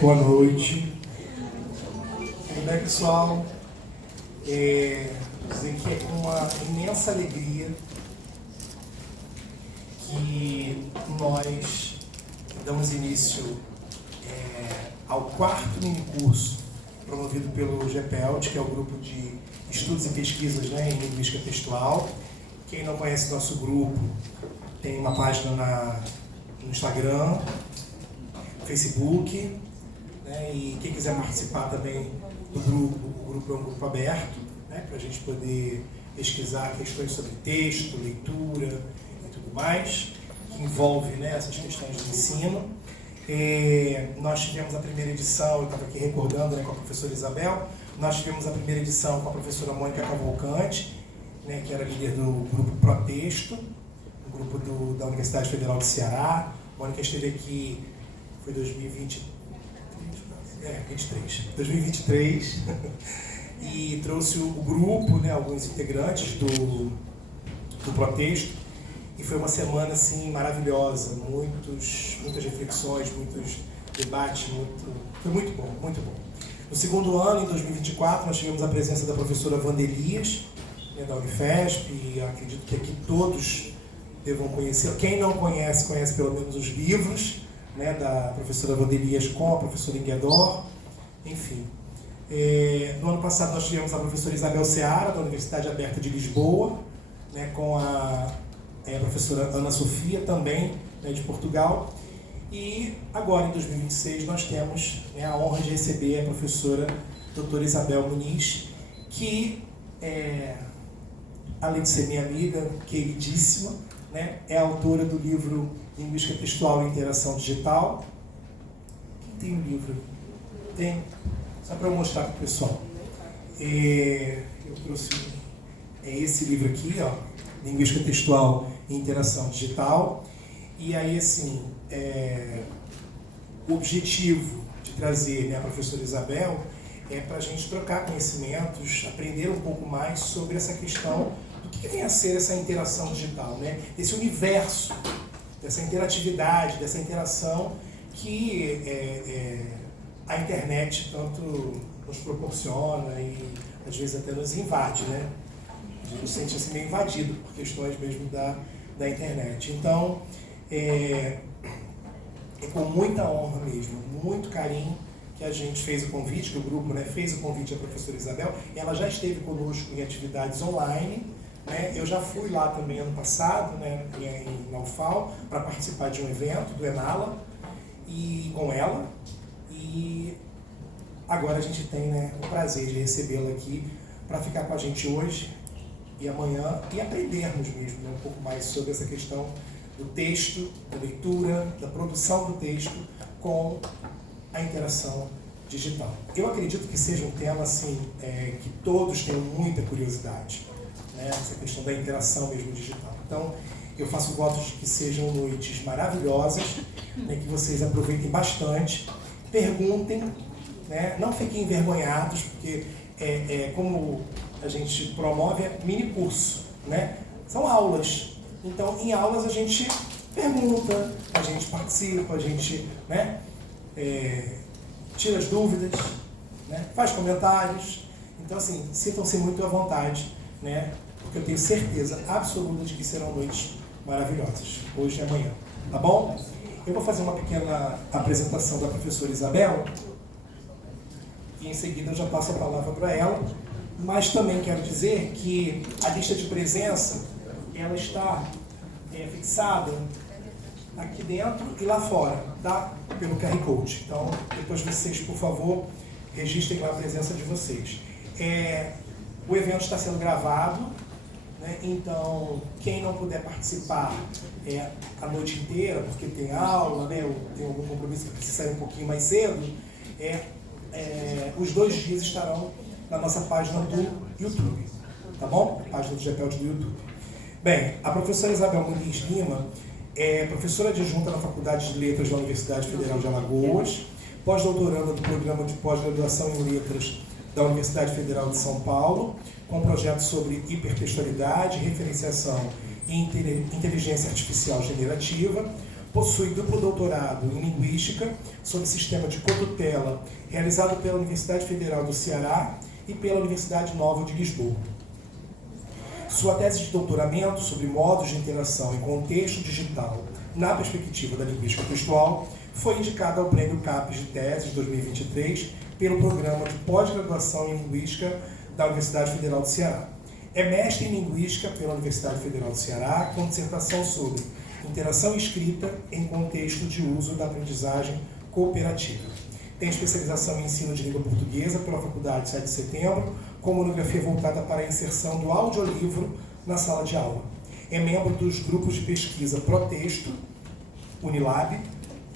Boa noite. Tudo bem, pessoal? Dizer que é com uma imensa alegria que nós damos início ao quarto minicurso promovido pelo GPELT, que é o Grupo de Estudos e Pesquisas, em Linguística Textual. Quem não conhece nosso grupo, tem uma página no Instagram, Facebook, e quem quiser participar também do grupo, o grupo é um grupo aberto, para a gente poder pesquisar questões sobre texto, leitura e tudo mais, que envolve essas questões de ensino. Nós tivemos a primeira edição, eu estava aqui recordando com a professora Isabel, nós tivemos a primeira edição com a professora Mônica Cavalcante, que era líder do grupo Protexto, um grupo da Universidade Federal do Ceará. A Mônica esteve aqui, foi 2023, e trouxe o grupo, alguns integrantes do Protexto, e foi uma semana assim maravilhosa, muitas reflexões, muitos debates, foi muito bom, muito bom. No segundo ano, em 2024, nós tivemos a presença da professora Vandelias, da Unifesp, e acredito que aqui todos devam conhecer. Quem não conhece, conhece pelo menos os livros, da professora Vandelias com a professora Inguedor, enfim. No ano passado nós tivemos a professora Isabel Seara, da Universidade Aberta de Lisboa, com a professora Ana Sofia, também de Portugal. E agora, em 2026, nós temos a honra de receber a professora doutora Isabel Muniz, que, além de ser minha amiga, queridíssima, é autora do livro Linguística Textual e Interação Digital. Quem tem o livro? Tem? Só para eu mostrar para o pessoal. Eu trouxe esse livro aqui, Linguística Textual e Interação Digital. E aí, assim, o objetivo de trazer a professora Isabel é para a gente trocar conhecimentos, aprender um pouco mais sobre essa questão do que vem a ser essa interação digital, esse universo, dessa interatividade, dessa interação que a internet tanto nos proporciona e às vezes até nos invade, A gente se sente assim meio invadido por questões mesmo da internet. Então, é com muita honra mesmo, muito carinho, que a gente fez o convite, que o grupo fez o convite à professora Isabel. Ela já esteve conosco em atividades online, Eu já fui lá também ano passado, na UFAL, para participar de um evento do Enala, e com ela. E agora a gente tem o prazer de recebê-la aqui para ficar com a gente hoje e amanhã e aprendermos mesmo um pouco mais sobre essa questão do texto, da leitura, da produção do texto com a interação digital. Eu acredito que seja um tema assim, que todos tenham muita curiosidade, essa questão da interação mesmo digital. Então, eu faço votos de que sejam noites maravilhosas, que vocês aproveitem bastante, perguntem, não fiquem envergonhados, porque como a gente promove mini curso, são aulas. Então, em aulas a gente pergunta, a gente participa, a gente tira as dúvidas, faz comentários. Então, assim, sintam-se muito à vontade, porque eu tenho certeza absoluta de que serão noites maravilhosas, hoje e amanhã, tá bom? Eu vou fazer uma pequena apresentação da professora Isabel e em seguida eu já passo a palavra para ela, mas também quero dizer que a lista de presença ela está fixada aqui dentro e lá fora, tá? Pelo QR Code. Então, depois vocês, por favor, registrem lá a presença de vocês. O evento está sendo gravado, então, quem não puder participar a noite inteira, porque tem aula, ou tem algum compromisso que precisa sair um pouquinho mais cedo, os 2 dias estarão na nossa página do YouTube, tá bom? Página do GPELT do YouTube. Bem, a professora Isabel Muniz Lima é professora adjunta na Faculdade de Letras da Universidade Federal de Alagoas, pós-doutoranda do Programa de Pós-Graduação em Letras da Universidade Federal de São Paulo, com projetos sobre hipertextualidade, referenciação e inteligência artificial generativa, Possui duplo doutorado em Linguística, sob sistema de cotutela, realizado pela Universidade Federal do Ceará e pela Universidade Nova de Lisboa. Sua tese de doutoramento sobre modos de interação em contexto digital na perspectiva da linguística textual foi indicada ao Prêmio CAPES de Tese de 2023 pelo Programa de Pós-Graduação em Linguística da Universidade Federal do Ceará. É mestre em Linguística pela Universidade Federal do Ceará, com dissertação sobre interação escrita em contexto de uso da aprendizagem cooperativa. Tem especialização em ensino de língua portuguesa pela Faculdade 7 de Setembro, com monografia voltada para a inserção do audiolivro na sala de aula. É membro dos grupos de pesquisa Protexto, Unilab,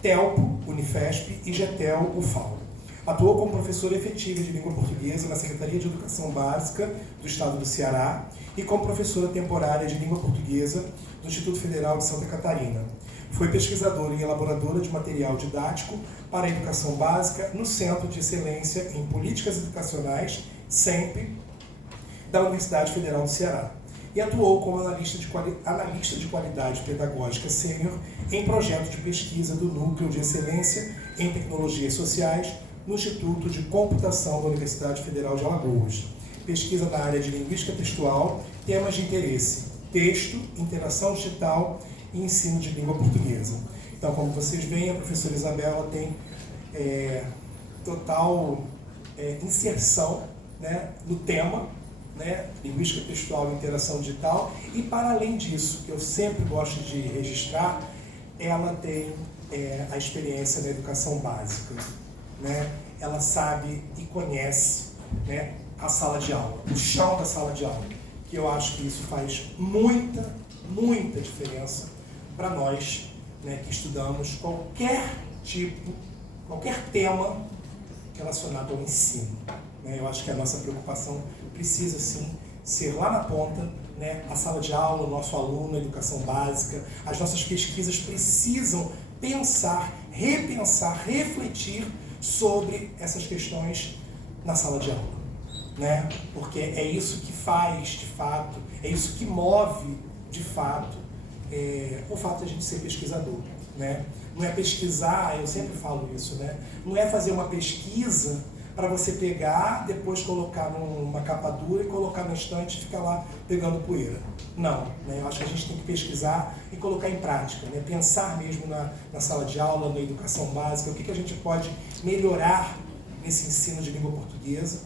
Telpo, Unifesp e GETEL, UFAL. Atuou como professora efetiva de língua portuguesa na Secretaria de Educação Básica do Estado do Ceará e como professora temporária de língua portuguesa do Instituto Federal de Santa Catarina. Foi pesquisadora e elaboradora de material didático para a educação básica no Centro de Excelência em Políticas Educacionais, SEMP, da Universidade Federal do Ceará. E atuou como analista de qualidade pedagógica sênior em projeto de pesquisa do Núcleo de Excelência em Tecnologias Sociais no Instituto de Computação da Universidade Federal de Alagoas. Pesquisa na área de linguística textual, temas de interesse, texto, interação digital e ensino de língua portuguesa. Então, como vocês veem, a professora Isabela tem total inserção, né, no tema, né, linguística textual e interação digital, e para além disso, que eu sempre gosto de registrar, ela tem a experiência na educação básica, né? Ela sabe e conhece, né, a sala de aula, o chão da sala de aula, que eu acho que isso faz muita, muita diferença para nós, né, que estudamos qualquer tema relacionado ao ensino. Eu acho que a nossa preocupação precisa, sim, ser lá na ponta, né? A sala de aula, o nosso aluno, a educação básica, as nossas pesquisas precisam pensar, repensar, refletir sobre essas questões na sala de aula, né? Porque é isso que faz, de fato, é isso que move, de fato, o fato de a gente ser pesquisador, né? Não é pesquisar, eu sempre falo isso, né? Não é fazer uma pesquisa para você pegar, depois colocar numa capa dura e colocar na estante e ficar lá pegando poeira. Não, né? Eu acho que a gente tem que pesquisar e colocar em prática, né? Pensar mesmo na sala de aula, na educação básica, o que a gente pode melhorar nesse ensino de língua portuguesa,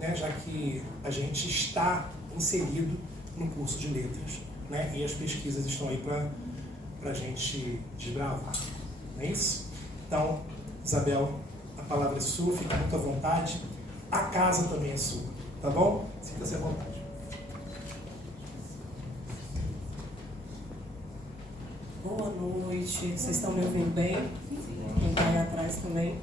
né? Já que a gente está inserido no curso de letras, né? E as pesquisas estão aí para a gente desbravar. Não é isso? Então, Isabel, a palavra é sua, fique muito à vontade. A casa também é sua, tá bom? Sinta-se à vontade. Boa noite, vocês estão me ouvindo bem? Quem está aí atrás também.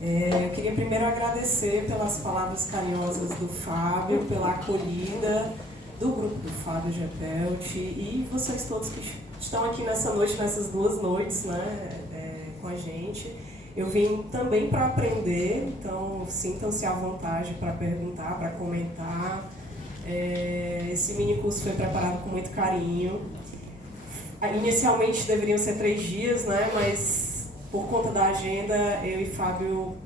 Eu queria primeiro agradecer pelas palavras carinhosas do Fábio, pela acolhida do grupo do Fábio Gepelt e vocês todos que estão aqui nessa noite, nessas 2 noites, né, com a gente. Eu vim também para aprender, então sintam-se à vontade para perguntar, para comentar. Esse mini curso foi preparado com muito carinho. Inicialmente deveriam ser 3 dias, né, mas por conta da agenda, eu e Fábio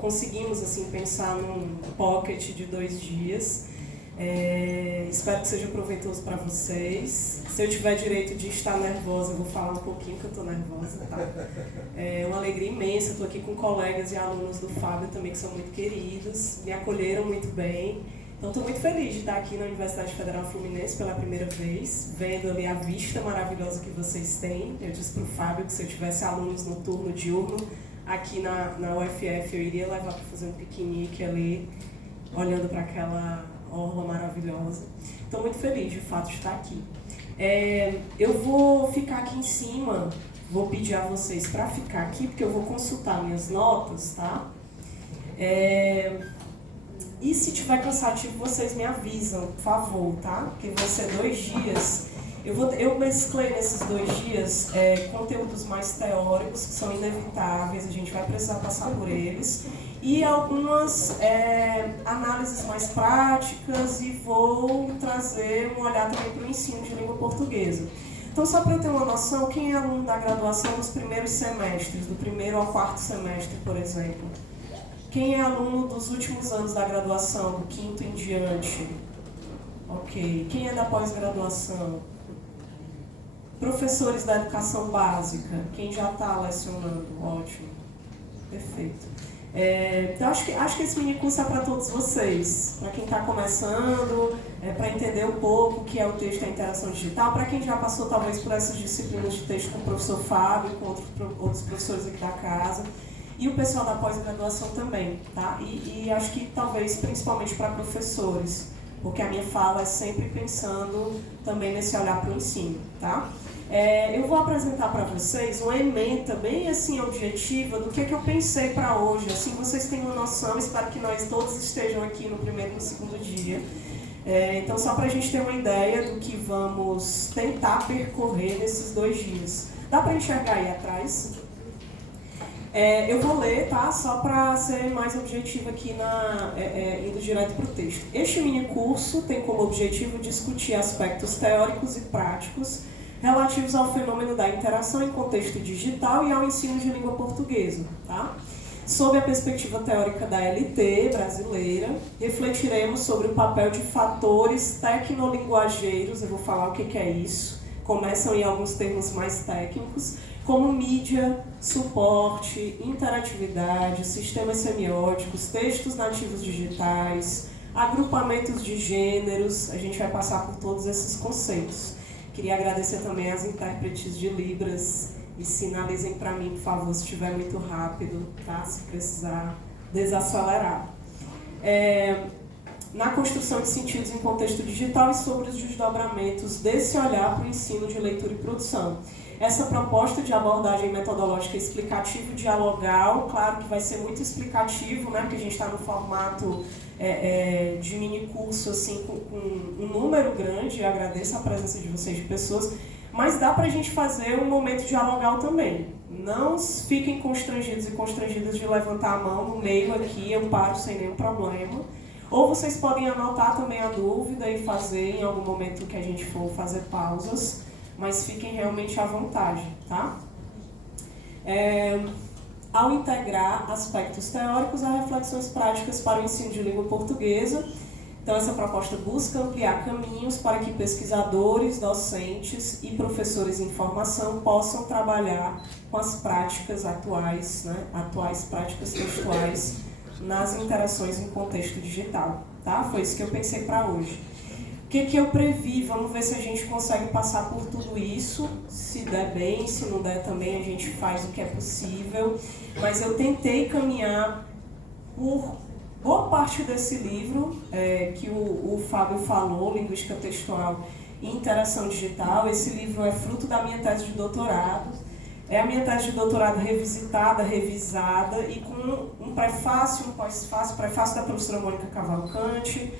conseguimos assim, pensar num pocket de 2 dias. Espero que seja proveitoso para vocês. Se eu tiver direito de estar nervosa, eu vou falar um pouquinho que eu estou nervosa, tá? É uma alegria imensa, estou aqui com colegas e alunos do Fábio também que são muito queridos, me acolheram muito bem. Então estou muito feliz de estar aqui na Universidade Federal Fluminense pela primeira vez, vendo ali a vista maravilhosa que vocês têm. Eu disse para o Fábio que se eu tivesse alunos no turno diurno aqui na UFF, eu iria levar para fazer um piquenique ali, olhando para aquela orla maravilhosa. Estou muito feliz de fato de estar aqui. Eu vou ficar aqui em cima, vou pedir a vocês para ficar aqui, porque eu vou consultar minhas notas, tá? E se tiver cansativo, vocês me avisam, por favor, tá? Porque vão ser 2 dias. Eu mesclei nesses 2 dias conteúdos mais teóricos, que são inevitáveis, a gente vai precisar passar por eles, e algumas análises mais práticas, e vou trazer um olhar também para o ensino de língua portuguesa. Então, só para eu ter uma noção, quem é aluno da graduação dos primeiros semestres, do primeiro ao quarto semestre, por exemplo? Quem é aluno dos últimos anos da graduação, do quinto em diante? Ok. Quem é da pós-graduação? Professores da educação básica, quem já está lecionando? Ótimo. Perfeito. Então, acho que esse mini curso é para todos vocês, para quem está começando, para entender um pouco o que é o texto e a interação digital, para quem já passou talvez por essas disciplinas de texto com o professor Fábio, com outros professores aqui da casa, e o pessoal da pós-graduação também, tá? E acho que talvez principalmente para professores, porque a minha fala é sempre pensando também nesse olhar para o ensino, tá? Eu vou apresentar para vocês uma ementa bem assim objetiva do que eu pensei para hoje, assim vocês têm uma noção, espero que nós todos estejam aqui no primeiro e no segundo dia. Então só para a gente ter uma ideia do que vamos tentar percorrer nesses 2 dias. Dá para enxergar aí atrás? Eu vou ler, tá? Só para ser mais objetivo aqui, indo direto para o texto. Este mini curso tem como objetivo discutir aspectos teóricos e práticos relativos ao fenômeno da interação em contexto digital e ao ensino de língua portuguesa, tá? Sob a perspectiva teórica da LT brasileira, refletiremos sobre o papel de fatores tecnolinguageiros, eu vou falar o que é isso, começam em alguns termos mais técnicos, como mídia, suporte, interatividade, sistemas semióticos, textos nativos digitais, agrupamentos de gêneros, a gente vai passar por todos esses conceitos. Queria agradecer também às intérpretes de Libras e sinalizem para mim, por favor, se estiver muito rápido, tá? Se precisar desacelerar. Na construção de sentidos em contexto digital e sobre os desdobramentos desse olhar para o ensino de leitura e produção. Essa proposta de abordagem metodológica explicativa e dialogal, claro que vai ser muito explicativo, né, porque a gente está no formato de mini curso assim, com um número grande, eu agradeço a presença de vocês, de pessoas, mas dá para a gente fazer um momento dialogal também. Não fiquem constrangidos e constrangidas de levantar a mão no meio aqui, eu paro sem nenhum problema. Ou vocês podem anotar também a dúvida e fazer em algum momento que a gente for fazer pausas, mas fiquem realmente à vontade, tá? Ao integrar aspectos teóricos a reflexões práticas para o ensino de língua portuguesa, então essa proposta busca ampliar caminhos para que pesquisadores, docentes e professores em formação possam trabalhar com as práticas atuais, né, atuais práticas textuais nas interações em contexto digital, tá? Foi isso que eu pensei para hoje. O que eu previ? Vamos ver se a gente consegue passar por tudo isso, se der bem, se não der também a gente faz o que é possível, mas eu tentei caminhar por boa parte desse livro que o Fábio falou, Linguística Textual e Interação Digital. Esse livro é fruto da minha tese de doutorado, é a minha tese de doutorado revisitada, revisada e com um prefácio, um pós-fácio, prefácio da professora Mônica Cavalcante,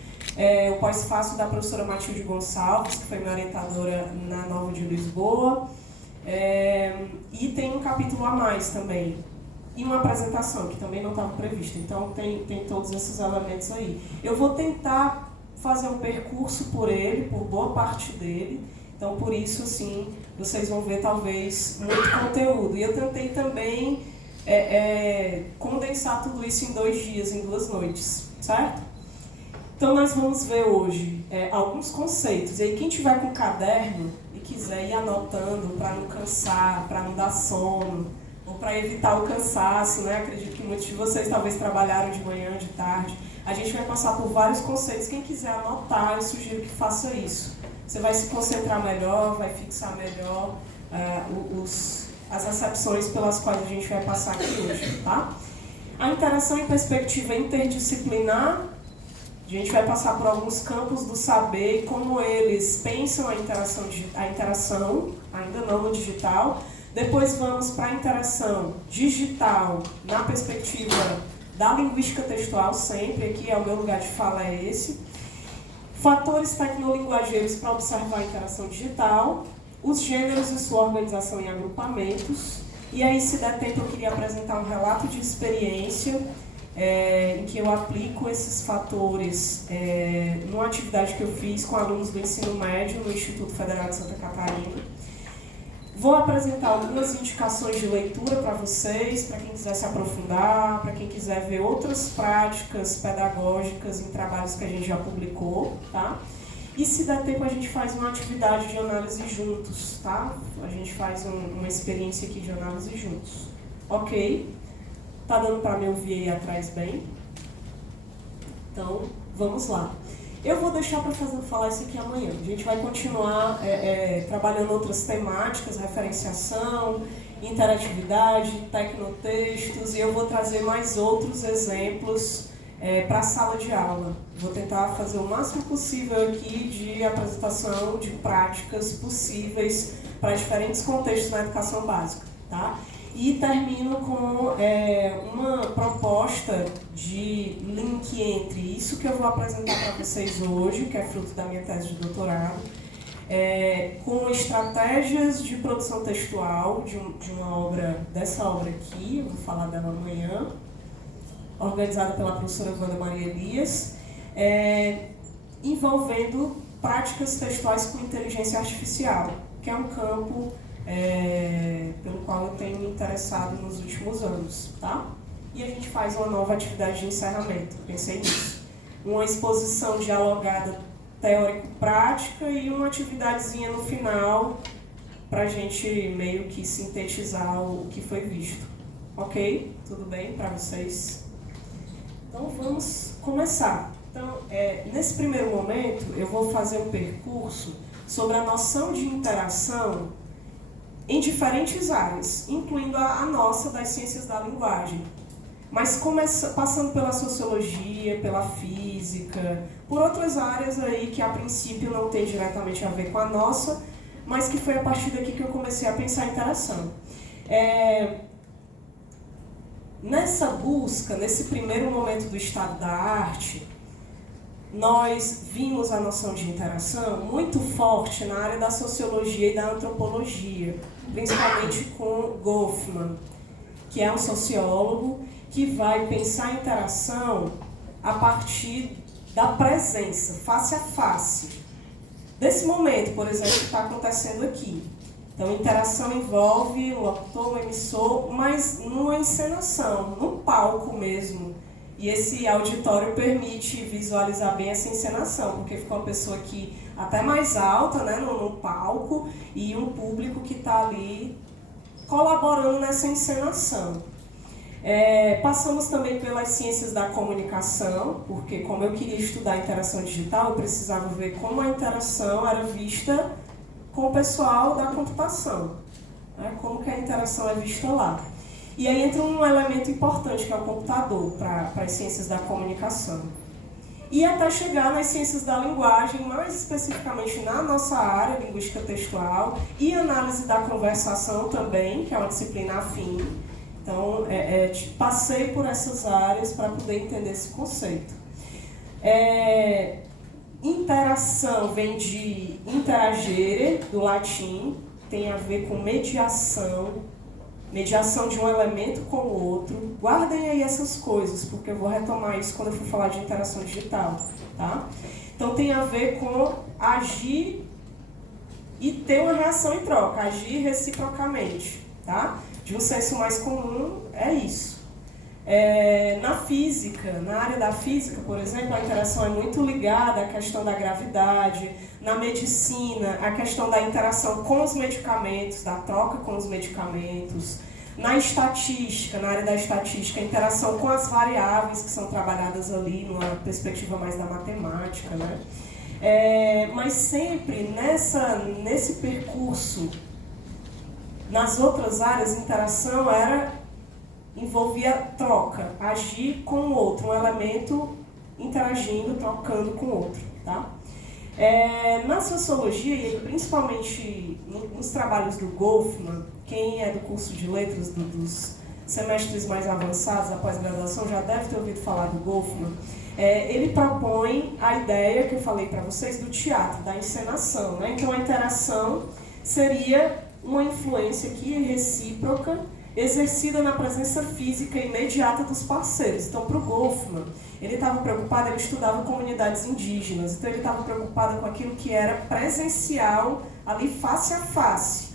o pós-fácio da professora Matilde Gonçalves, que foi minha orientadora na Nova de Lisboa, e tem um capítulo a mais também, e uma apresentação, que também não estava prevista, então tem todos esses elementos aí. Eu vou tentar fazer um percurso por ele, por boa parte dele, então por isso, assim, vocês vão ver talvez muito conteúdo. E eu tentei também condensar tudo isso em 2 dias, em 2 noites, certo? Então nós vamos ver hoje alguns conceitos. E aí quem tiver com caderno e quiser ir anotando para não cansar, para não dar sono, ou para evitar o cansaço, né? Acredito que muitos de vocês talvez trabalharam de manhã, de tarde. A gente vai passar por vários conceitos. Quem quiser anotar, eu sugiro que faça isso. Você vai se concentrar melhor, vai fixar melhor as acepções pelas quais a gente vai passar aqui hoje, tá? A interação em perspectiva interdisciplinar, a gente vai passar por alguns campos do saber e como eles pensam a interação, ainda não no digital. Depois vamos para a interação digital na perspectiva da linguística textual, sempre aqui é o meu lugar de fala, é esse. Fatores tecnolinguageiros para observar a interação digital, os gêneros e sua organização em agrupamentos. E aí, se der tempo, eu queria apresentar um relato de experiência em que eu aplico esses fatores numa atividade que eu fiz com alunos do ensino médio no Instituto Federal de Santa Catarina. Vou apresentar algumas indicações de leitura para vocês, para quem quiser se aprofundar, para quem quiser ver outras práticas pedagógicas em trabalhos que a gente já publicou, tá? E se der tempo a gente faz uma atividade de análise juntos, tá? A gente faz uma experiência aqui de análise juntos. Ok? Tá dando para me ouvir aí atrás bem? Então, vamos lá. Eu vou deixar para falar isso aqui amanhã. A gente vai continuar trabalhando outras temáticas, referenciação, interatividade, tecnotextos, e eu vou trazer mais outros exemplos para a sala de aula. Vou tentar fazer o máximo possível aqui de apresentação de práticas possíveis para diferentes contextos na educação básica, tá? E termino com uma proposta de link entre isso que eu vou apresentar para vocês hoje, que é fruto da minha tese de doutorado, com estratégias de produção textual de uma obra, dessa obra aqui, eu vou falar dela amanhã, organizada pela professora Wanda Maria Elias, envolvendo práticas textuais com inteligência artificial, que é um campo pelo qual eu tenho me interessado nos últimos anos, tá? E a gente faz uma nova atividade de encerramento, pensei nisso. Uma exposição dialogada teórico-prática e uma atividadezinha no final para a gente meio que sintetizar o que foi visto. Ok? Tudo bem para vocês? Então vamos começar. Então, nesse primeiro momento, eu vou fazer um percurso sobre a noção de interação em diferentes áreas, incluindo a nossa das ciências da linguagem. Mas passando pela sociologia, pela física, por outras áreas aí que a princípio não tem diretamente a ver com a nossa, mas que foi a partir daqui que eu comecei a pensar a interação. Nessa busca, nesse primeiro momento do estado da arte, nós vimos a noção de interação muito forte na área da sociologia e da antropologia, principalmente com Goffman, que é um sociólogo que vai pensar a interação a partir da presença, face a face. Desse momento, por exemplo, que está acontecendo aqui. Então, interação envolve o locutor, o emissor, mas numa encenação, num palco mesmo. E esse auditório permite visualizar bem essa encenação, porque fica uma pessoa aqui até mais alta, né, no palco, e um público que está ali colaborando nessa encenação. Passamos também pelas ciências da comunicação, porque como eu queria estudar a interação digital, eu precisava ver como a interação era vista com o pessoal da computação, né, como que a interação é vista lá. E aí entra um elemento importante, que é o computador, para as ciências da comunicação. E até chegar nas ciências da linguagem, mais especificamente na nossa área, linguística textual, e análise da conversação também, que é uma disciplina afim. Então, passei por essas áreas para poder entender esse conceito. Interação vem de interagere, do latim, tem a ver com mediação de um elemento com o outro. Guardem aí essas coisas, porque eu vou retomar isso quando eu for falar de interação digital, tá? Então tem a ver com agir e ter uma reação em troca, agir reciprocamente, tá? De um senso mais comum, é isso. Na física, na área da física, por exemplo, a interação é muito ligada à questão da gravidade. Na medicina, a questão da interação com os medicamentos, da troca com os medicamentos. Na estatística, na área da estatística, a interação com as variáveis que são trabalhadas ali numa perspectiva mais da matemática, né? Mas sempre nesse percurso, nas outras áreas, a interação envolvia troca, agir com o outro, um elemento interagindo, trocando com o outro, tá? Na sociologia, e principalmente nos trabalhos do Goffman, quem é do curso de letras dos semestres mais avançados, da pós-graduação, já deve ter ouvido falar do Goffman. Ele propõe a ideia que eu falei para vocês do teatro, da encenação, né? Então a interação seria uma influência aqui recíproca, exercida na presença física imediata dos parceiros. Então, para o Goffman, ele estava preocupado, ele estudava comunidades indígenas, então ele estava preocupado com aquilo que era presencial, ali face a face.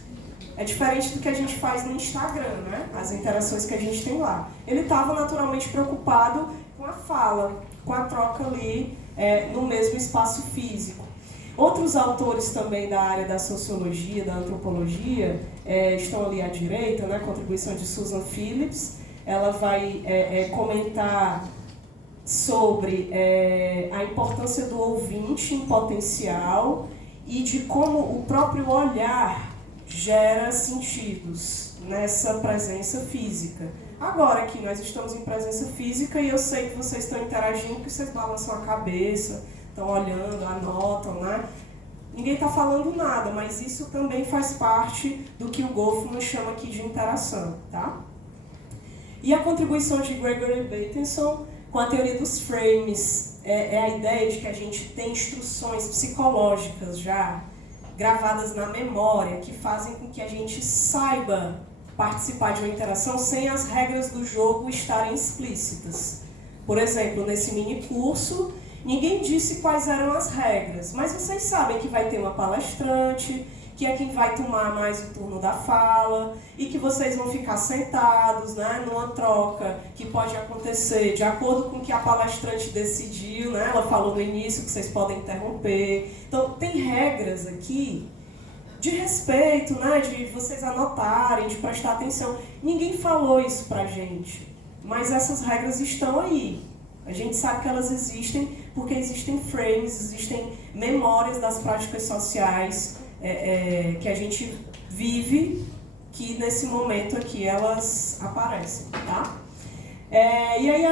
é diferente do que a gente faz no Instagram, né? As interações que a gente tem lá. Ele estava naturalmente preocupado com a fala, com a troca ali no mesmo espaço físico. Outros autores também da área da sociologia, da antropologia, estão ali à direita, né? Contribuição de Susan Phillips. Ela vai comentar sobre a importância do ouvinte em potencial e de como o próprio olhar gera sentidos nessa presença física. Agora que nós estamos em presença física e eu sei que vocês estão interagindo, porque vocês balançam a cabeça, estão olhando, anotam, né? Ninguém está falando nada, mas isso também faz parte do que o Goffman chama aqui de interação, tá? E a contribuição de Gregory Bateson com a teoria dos frames é a ideia de que a gente tem instruções psicológicas já gravadas na memória que fazem com que a gente saiba participar de uma interação sem as regras do jogo estarem explícitas. Por exemplo, nesse mini curso, ninguém disse quais eram as regras, mas vocês sabem que vai ter uma palestrante, que é quem vai tomar mais o turno da fala, e que vocês vão ficar sentados, né, numa troca que pode acontecer de acordo com o que a palestrante decidiu, né, ela falou no início que vocês podem interromper. Então, tem regras aqui de respeito, né, de vocês anotarem, de prestar atenção. Ninguém falou isso pra gente, mas essas regras estão aí. A gente sabe que elas existem porque existem frames, existem memórias das práticas sociais que a gente vive, que nesse momento aqui elas aparecem, tá? E aí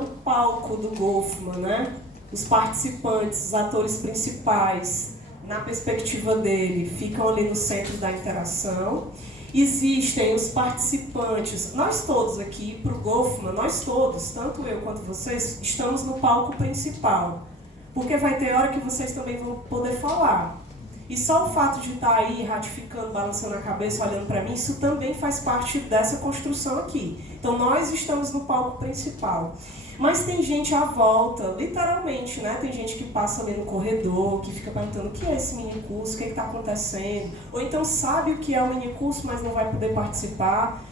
o palco do Goffman, né? Os participantes, os atores principais, na perspectiva dele, ficam ali no centro da interação. Existem os participantes, nós todos aqui, para o Goffman, nós todos, tanto eu quanto vocês, estamos no palco principal. Porque vai ter hora que vocês também vão poder falar. E só o fato de estar aí ratificando, balançando a cabeça, olhando para mim, isso também faz parte dessa construção aqui. Então nós estamos no palco principal. Mas tem gente à volta, literalmente, né? Tem gente que passa ali no corredor, que fica perguntando o que é esse minicurso, o que está acontecendo. Ou então sabe o que é o minicurso, mas não vai poder participar.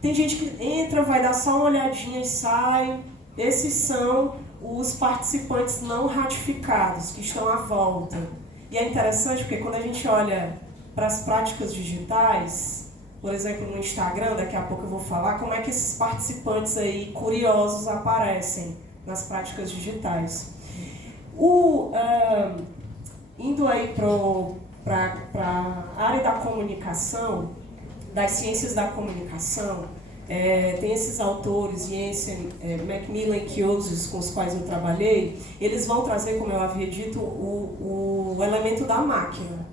Tem gente que entra, vai dar só uma olhadinha e sai. Esses são os participantes não ratificados, que estão à volta. E é interessante porque quando a gente olha para as práticas digitais, por exemplo, no Instagram, daqui a pouco eu vou falar, como é que esses participantes aí curiosos aparecem nas práticas digitais. Indo aí para a área da comunicação, das ciências da comunicação, tem esses autores, Jensen, Macmillan e Chiozis, com os quais eu trabalhei, eles vão trazer, como eu havia dito, o elemento da máquina.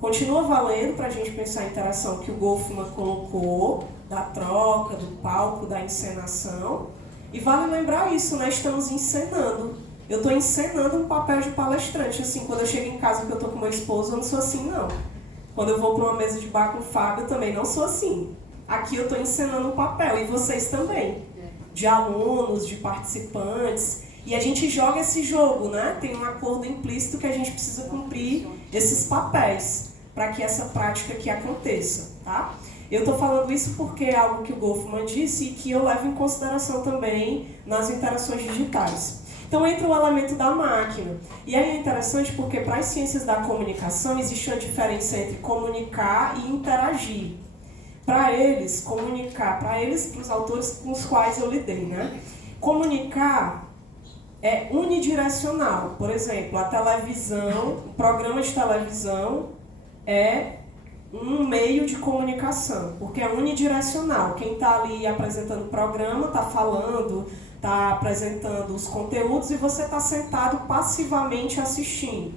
Continua valendo para a gente pensar a interação que o Goffman colocou, da troca, do palco, da encenação. E vale lembrar isso, né? Estamos encenando. Eu estou encenando um papel de palestrante. Assim, quando eu chego em casa que eu estou com meu esposo, eu não sou assim, não. Quando eu vou para uma mesa de bar com o Fábio, eu também não sou assim. Aqui eu estou encenando um papel, e vocês também. De alunos, de participantes. E a gente joga esse jogo, né? Tem um acordo implícito que a gente precisa cumprir esses papéis para que essa prática aqui aconteça, tá? Eu estou falando isso porque é algo que o Goffman disse e que eu levo em consideração também nas interações digitais. Então entra o elemento da máquina. E aí é interessante porque para as ciências da comunicação existe uma diferença entre comunicar e interagir. Para eles, comunicar, para os autores com os quais eu lidei, né? Comunicar é unidirecional. Por exemplo, a televisão, o programa de televisão é um meio de comunicação, porque é unidirecional. Quem está ali apresentando o programa está falando, está apresentando os conteúdos e você está sentado passivamente assistindo,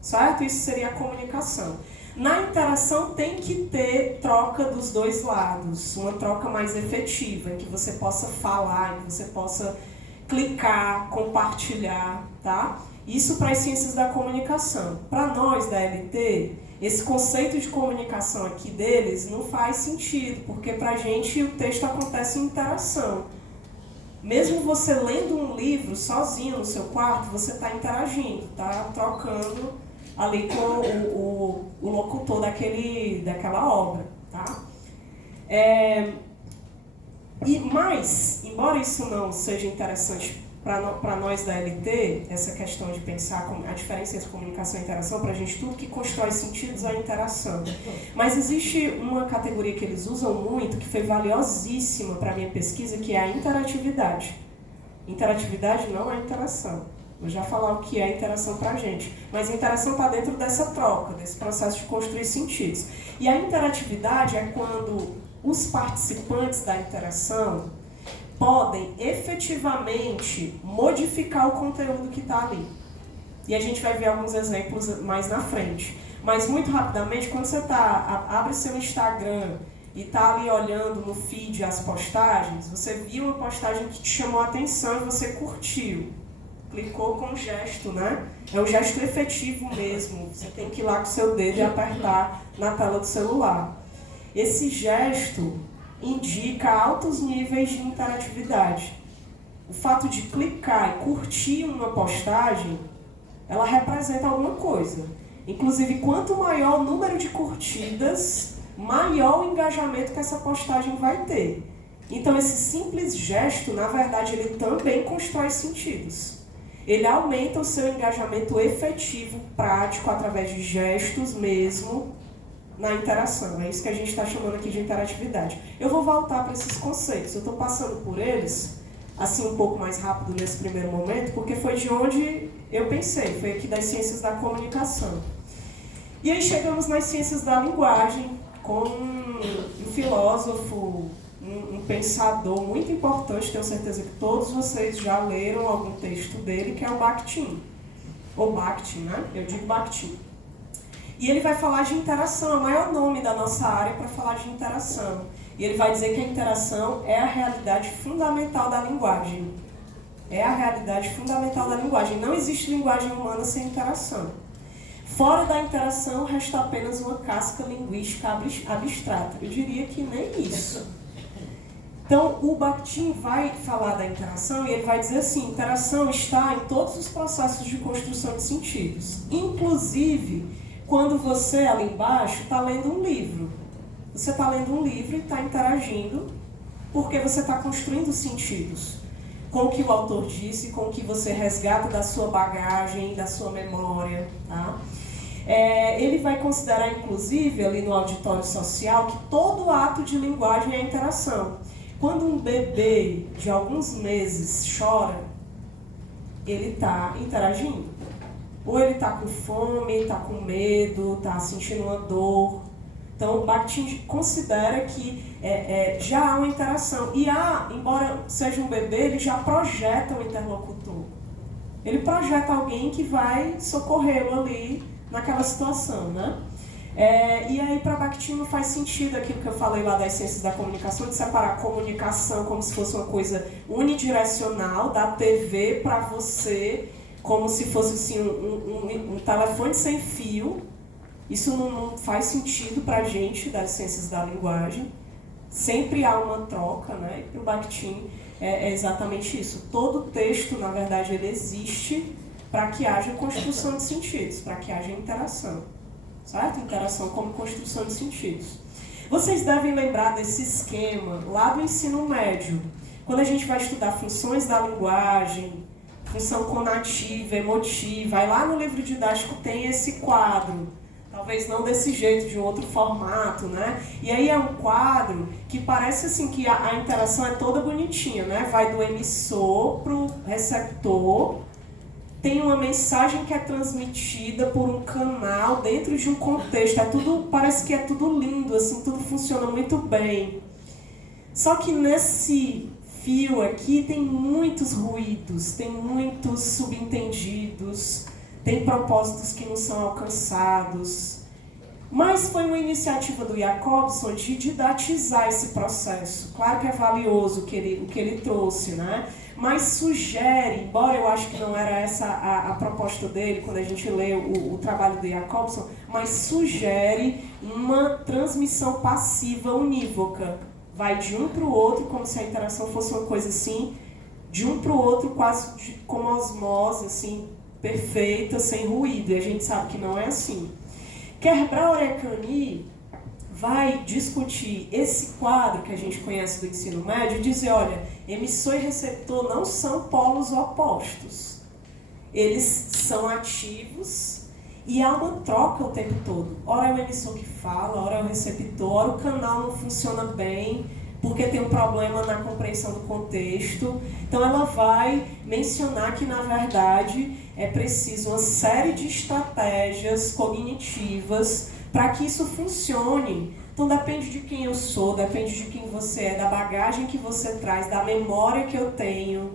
certo? Isso seria a comunicação. Na interação tem que ter troca dos dois lados, uma troca mais efetiva, em que você possa falar, em que você possa clicar, compartilhar, tá? Isso para as ciências da comunicação. Para nós da LT, esse conceito de comunicação aqui deles não faz sentido, porque para a gente o texto acontece em interação. Mesmo você lendo um livro sozinho no seu quarto, você está interagindo, está trocando ali com o locutor daquela obra, tá? Mas, embora isso não seja interessante para nós da LT, essa questão de pensar a diferença entre comunicação e interação, para a gente tudo que constrói sentidos é a interação. Mas existe uma categoria que eles usam muito, que foi valiosíssima para a minha pesquisa, que é a interatividade. Interatividade não é interação. Vou já falar o que é interação para a gente. Mas a interação está dentro dessa troca, desse processo de construir sentidos. E a interatividade é quando os participantes da interação podem efetivamente modificar o conteúdo que está ali. E a gente vai ver alguns exemplos mais na frente. Mas muito rapidamente, quando você abre seu Instagram e está ali olhando no feed as postagens, você viu uma postagem que te chamou a atenção e você curtiu. Clicou com um gesto, né? É um gesto efetivo mesmo. Você tem que ir lá com o seu dedo e apertar na tela do celular. Esse gesto indica altos níveis de interatividade. O fato de clicar e curtir uma postagem, ela representa alguma coisa. Inclusive, quanto maior o número de curtidas, maior o engajamento que essa postagem vai ter. Então, esse simples gesto, na verdade, ele também constrói sentidos. Ele aumenta o seu engajamento efetivo, prático, através de gestos mesmo, na interação. É isso que a gente está chamando aqui de interatividade. Eu vou voltar para esses conceitos. Eu estou passando por eles, assim, um pouco mais rápido nesse primeiro momento, porque foi de onde eu pensei, foi aqui das ciências da comunicação. E aí chegamos nas ciências da linguagem, com um filósofo, um pensador muito importante, tenho certeza que todos vocês já leram algum texto dele, que é o Bakhtin. Ou Bakhtin, né? Eu digo Bakhtin. E ele vai falar de interação, é o maior nome da nossa área para falar de interação. E ele vai dizer que a interação é a realidade fundamental da linguagem. É a realidade fundamental da linguagem. Não existe linguagem humana sem interação. Fora da interação, resta apenas uma casca linguística abstrata. Eu diria que nem isso. Então, o Bakhtin vai falar da interação e ele vai dizer assim, interação está em todos os processos de construção de sentidos. Inclusive, quando você, ali embaixo, está lendo um livro. Você está lendo um livro e está interagindo porque você está construindo sentidos com o que o autor disse, com o que você resgata da sua bagagem, da sua memória. Tá? Ele vai considerar, inclusive, ali no auditório social, que todo ato de linguagem é interação. Quando um bebê de alguns meses chora, ele está interagindo. Ou ele está com fome, está com medo, está sentindo uma dor. Então, o Bakhtin considera que já há uma interação. E embora seja um bebê, ele já projeta o interlocutor. Ele projeta alguém que vai socorrê-lo ali naquela situação, né? E aí, para Bakhtin, não faz sentido aquilo que eu falei lá das ciências da comunicação, de separar a comunicação como se fosse uma coisa unidirecional, da TV para você, como se fosse assim, um telefone sem fio. Isso não faz sentido para a gente das ciências da linguagem. Sempre há uma troca, né? E o Bakhtin é exatamente isso. Todo texto, na verdade, ele existe para que haja construção de sentidos, para que haja interação. Certo? Interação como construção de sentidos. Vocês devem lembrar desse esquema lá do ensino médio. Quando a gente vai estudar funções da linguagem, função conativa, emotiva, aí lá no livro didático tem esse quadro. Talvez não desse jeito, de um outro formato, né? E aí é um quadro que parece assim que a interação é toda bonitinha, né? Vai do emissor para o receptor, tem uma mensagem que é transmitida por um canal dentro de um contexto. Parece que é tudo lindo, assim, tudo funciona muito bem. Só que nesse fio aqui tem muitos ruídos, tem muitos subentendidos, tem propósitos que não são alcançados. Mas foi uma iniciativa do Jacobson de didatizar esse processo. Claro que é valioso o que ele trouxe, né? Mas sugere, embora eu acho que não era essa a proposta dele quando a gente lê o trabalho do Jacobson, mas sugere uma transmissão passiva unívoca. Vai de um para o outro, como se a interação fosse uma coisa assim, de um para o outro, quase como osmose, assim, perfeita, sem ruído. E a gente sabe que não é assim. Kerbrauer e Cani vai discutir esse quadro que a gente conhece do ensino médio e dizer, olha, emissor e receptor não são polos opostos. Eles são ativos e há uma troca o tempo todo. Ora é o emissor que fala, ora é o receptor, ora o canal não funciona bem, porque tem um problema na compreensão do contexto. Então ela vai mencionar que, na verdade, é preciso uma série de estratégias cognitivas para que isso funcione. Então depende de quem eu sou, depende de quem você é, da bagagem que você traz, da memória que eu tenho,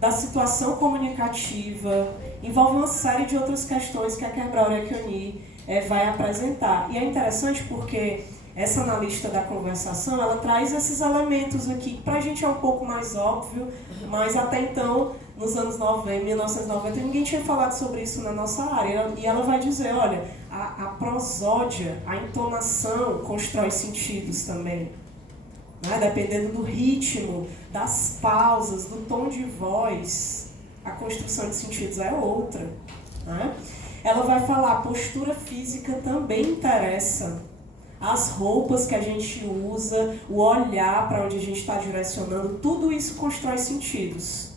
da situação comunicativa, envolve uma série de outras questões que a Kerbrauer Echioni vai apresentar. E é interessante porque essa analista da conversação, ela traz esses elementos aqui, que para a gente é um pouco mais óbvio, mas até então, nos anos 90, 1990, ninguém tinha falado sobre isso na nossa área. E ela vai dizer, olha, a prosódia, a entonação constrói sentidos também. Né? Dependendo do ritmo, das pausas, do tom de voz, a construção de sentidos é outra. Né? Ela vai falar, a postura física também interessa. As roupas que a gente usa, o olhar para onde a gente está direcionando, tudo isso constrói sentidos.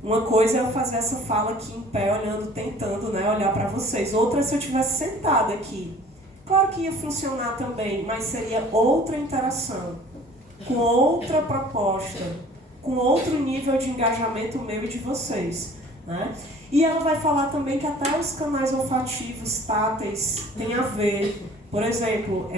Uma coisa é eu fazer essa fala aqui em pé, olhando, tentando, né, olhar para vocês. Outra é se eu estivesse sentada aqui. Claro que ia funcionar também, mas seria outra interação, com outra proposta, com outro nível de engajamento meu e de vocês. Né? E ela vai falar também que até os canais olfativos, táteis, têm a ver. Por exemplo,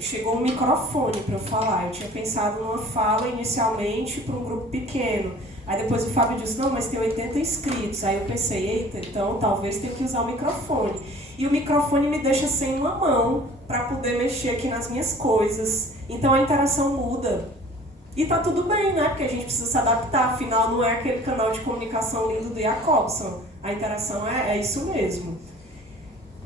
chegou um microfone para eu falar. Eu tinha pensado numa fala inicialmente para um grupo pequeno. Aí depois o Fábio disse, não, mas tem 80 inscritos. Aí eu pensei, eita, então talvez tenha que usar o microfone. E o microfone me deixa sem uma mão para poder mexer aqui nas minhas coisas. Então a interação muda. E tá tudo bem, né? Porque a gente precisa se adaptar. Afinal, não é aquele canal de comunicação lindo do Jacobson. A interação é isso mesmo.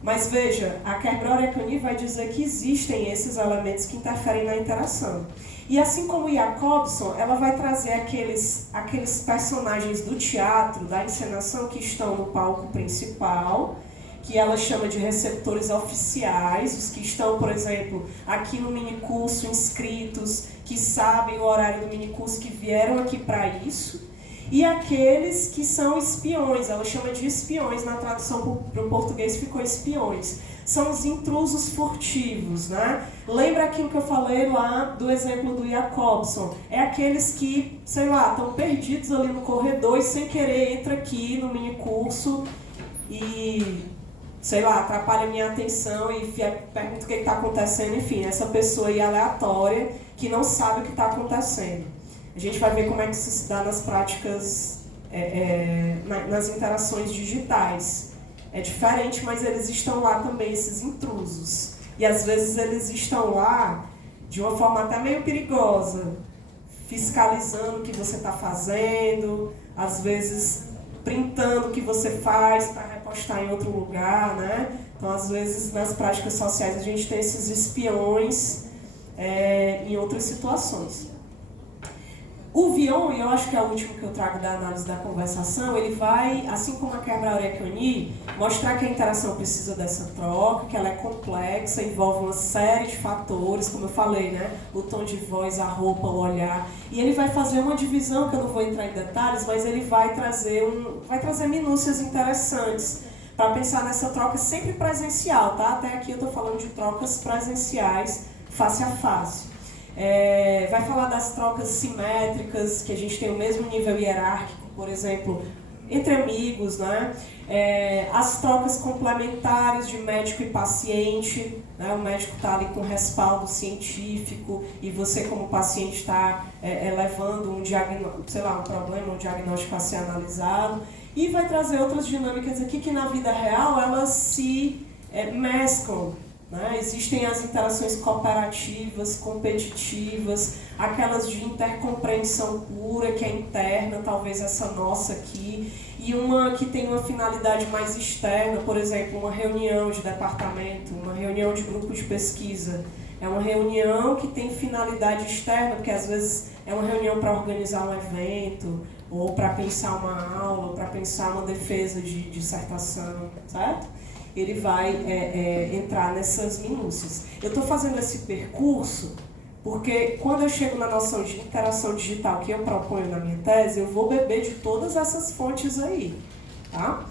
Mas veja, a Kerbrauer Echioni vai dizer que existem esses elementos que interferem na interação. E assim como o Jacobson, ela vai trazer aqueles personagens do teatro, da encenação, que estão no palco principal, que ela chama de receptores oficiais, os que estão, por exemplo, aqui no minicurso, inscritos, que sabem o horário do minicurso, que vieram aqui para isso. E aqueles que são espiões, ela chama de espiões, na tradução para o português ficou espiões. São os intrusos furtivos, né? Lembra aquilo que eu falei lá do exemplo do Jacobson? É aqueles que, sei lá, estão perdidos ali no corredor e sem querer entra aqui no minicurso e, sei lá, atrapalha a minha atenção e pergunta o que está acontecendo. Enfim, essa pessoa aí aleatória que não sabe o que está acontecendo. A gente vai ver como é que isso se dá nas práticas, nas interações digitais. É diferente, mas eles estão lá também, esses intrusos. E às vezes eles estão lá de uma forma até meio perigosa, fiscalizando o que você está fazendo, às vezes printando o que você faz para repostar em outro lugar, né? Então, às vezes, nas práticas sociais, a gente tem esses espiões em outras situações. O Vion, e eu acho que é o último que eu trago da análise da conversação, ele vai, assim como a Kerbrauer Echioni, mostrar que a interação precisa dessa troca, que ela é complexa, envolve uma série de fatores, como eu falei, né? O tom de voz, a roupa, o olhar. E ele vai fazer uma divisão, que eu não vou entrar em detalhes, mas ele vai trazer minúcias interessantes para pensar nessa troca sempre presencial, tá? Até aqui eu estou falando de trocas presenciais, face a face. Vai falar das trocas simétricas, que a gente tem o mesmo nível hierárquico, por exemplo, entre amigos, né? As trocas complementares de médico e paciente, né? O médico está ali com respaldo científico e você como paciente está levando um problema, um diagnóstico a ser analisado. E vai trazer outras dinâmicas aqui que na vida real elas se mesclam. Né? Existem as interações cooperativas, competitivas, aquelas de intercompreensão pura, que é interna, talvez essa nossa aqui, e uma que tem uma finalidade mais externa, por exemplo, uma reunião de departamento, uma reunião de grupo de pesquisa. É uma reunião que tem finalidade externa, porque às vezes é uma reunião para organizar um evento, ou para pensar uma aula, ou para pensar uma defesa de dissertação, certo? ele vai entrar nessas minúcias. Eu estou fazendo esse percurso porque quando eu chego na noção de interação digital que eu proponho na minha tese, eu vou beber de todas essas fontes aí. Tá?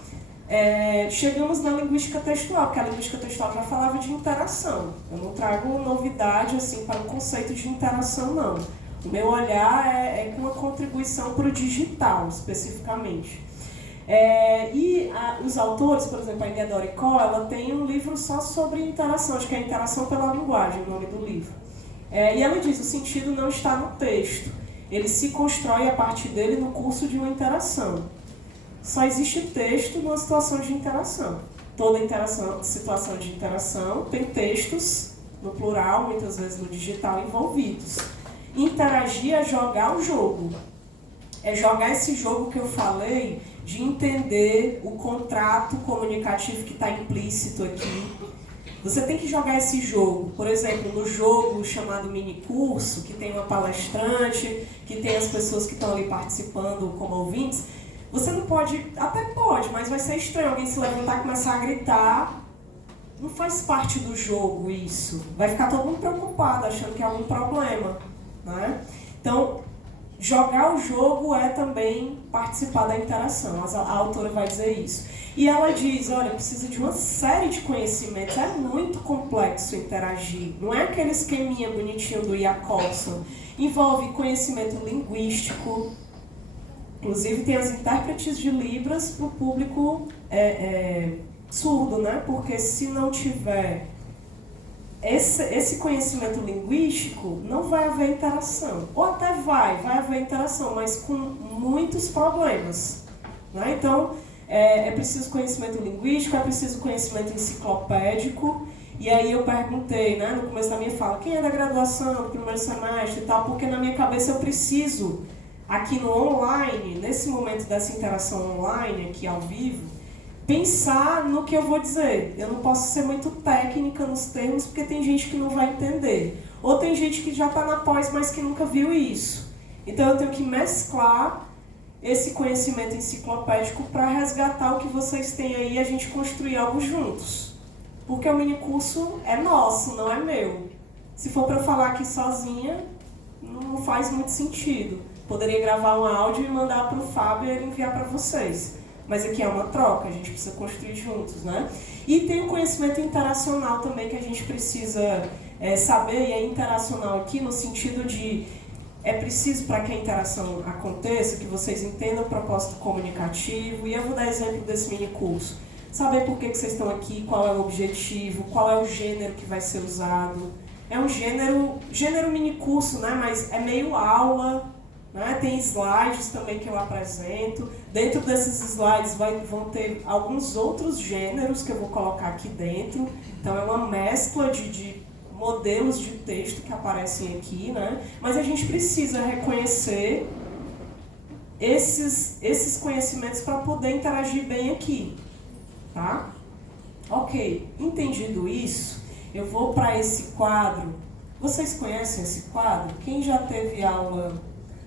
Chegamos na linguística textual, porque a linguística textual já falava de interação. Eu não trago novidade assim, para o conceito de interação, não. O meu olhar é com uma contribuição para o digital, especificamente. Os autores, por exemplo, a Isadora Icó, ela tem um livro só sobre interação, acho que é Interação pela Linguagem, o nome do livro. E ela diz, o sentido não está no texto, ele se constrói a partir dele no curso de uma interação. Só existe texto numa situação de interação. Toda situação de interação tem textos, no plural, muitas vezes no digital, envolvidos. Interagir é jogar o jogo. É jogar esse jogo que eu falei de entender o contrato comunicativo que está implícito aqui. Você tem que jogar esse jogo. Por exemplo, no jogo chamado minicurso, que tem uma palestrante, que tem as pessoas que estão ali participando como ouvintes, você não pode, até pode, mas vai ser estranho alguém se levantar e começar a gritar. Não faz parte do jogo isso. Vai ficar todo mundo preocupado, achando que é algum problema. Né? Então, jogar o jogo é também participar da interação. A autora vai dizer isso. E ela diz, olha, precisa de uma série de conhecimentos. É muito complexo interagir. Não é aquele esqueminha bonitinho do Jacobson. Envolve conhecimento linguístico. Inclusive, tem as intérpretes de Libras para o público surdo, né? Porque se não tiver esse conhecimento linguístico, não vai haver interação. Ou até vai haver interação, mas com muitos problemas. Né? Então, é preciso conhecimento linguístico, é preciso conhecimento enciclopédico. E aí eu perguntei, né, no começo da minha fala, quem é da graduação, do primeiro semestre e tal, porque na minha cabeça eu preciso, aqui no online, nesse momento dessa interação online, aqui ao vivo, pensar no que eu vou dizer. Eu não posso ser muito técnica nos termos, porque tem gente que não vai entender. Ou tem gente que já está na pós, mas que nunca viu isso. Então eu tenho que mesclar esse conhecimento enciclopédico para resgatar o que vocês têm aí e a gente construir algo juntos. Porque o minicurso é nosso, não é meu. Se for para eu falar aqui sozinha, não faz muito sentido. Poderia gravar um áudio e mandar para o Fábio e ele enviar para vocês. Mas aqui é uma troca, a gente precisa construir juntos, né? E tem o conhecimento interacional também que a gente precisa saber, e é interacional aqui no sentido de é preciso para que a interação aconteça, que vocês entendam o propósito comunicativo, e eu vou dar exemplo desse mini curso. Saber por que vocês estão aqui, qual é o objetivo, qual é o gênero que vai ser usado. É um gênero mini curso, né? Mas é meio aula. Né? Tem slides também que eu apresento. Dentro desses slides vão ter alguns outros gêneros que eu vou colocar aqui dentro. Então é uma mescla de modelos de texto que aparecem aqui. Né? Mas a gente precisa reconhecer esses conhecimentos para poder interagir bem aqui. Tá? Ok, entendido isso, eu vou para esse quadro. Vocês conhecem esse quadro? Quem já teve aula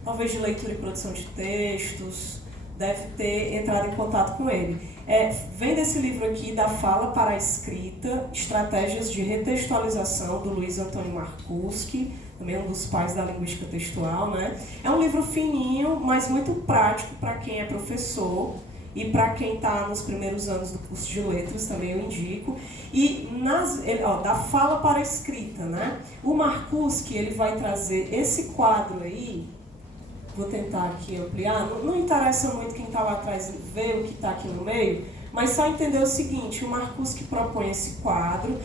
talvez de leitura e produção de textos, deve ter entrado em contato com ele. Vem desse livro aqui, Da Fala para a Escrita, Estratégias de Retextualização, do Luiz Antônio Marcuski, também um dos pais da linguística textual. Né? É um livro fininho, mas muito prático para quem é professor e para quem está nos primeiros anos do curso de letras, também eu indico. E Da Fala para a Escrita, né? O Marcuski, ele vai trazer esse quadro aí. Vou tentar aqui ampliar. Não interessa muito quem está lá atrás ver o que está aqui no meio, mas só entender o seguinte, o Marcuski propõe esse quadro,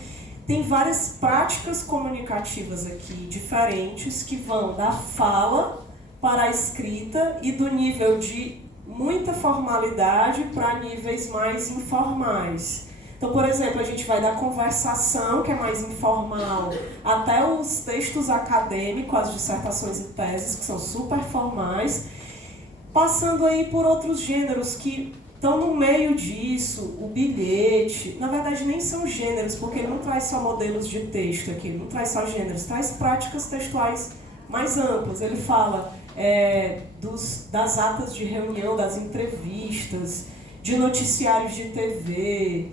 tem várias práticas comunicativas aqui diferentes que vão da fala para a escrita e do nível de muita formalidade para níveis mais informais. Então, por exemplo, a gente vai da conversação, que é mais informal, até os textos acadêmicos, as dissertações e teses, que são super formais, passando aí por outros gêneros que estão no meio disso, o bilhete. Na verdade, nem são gêneros, porque ele não traz só modelos de texto aqui, ele não traz só gêneros, traz práticas textuais mais amplas. Ele fala das atas de reunião, das entrevistas, de noticiários de TV,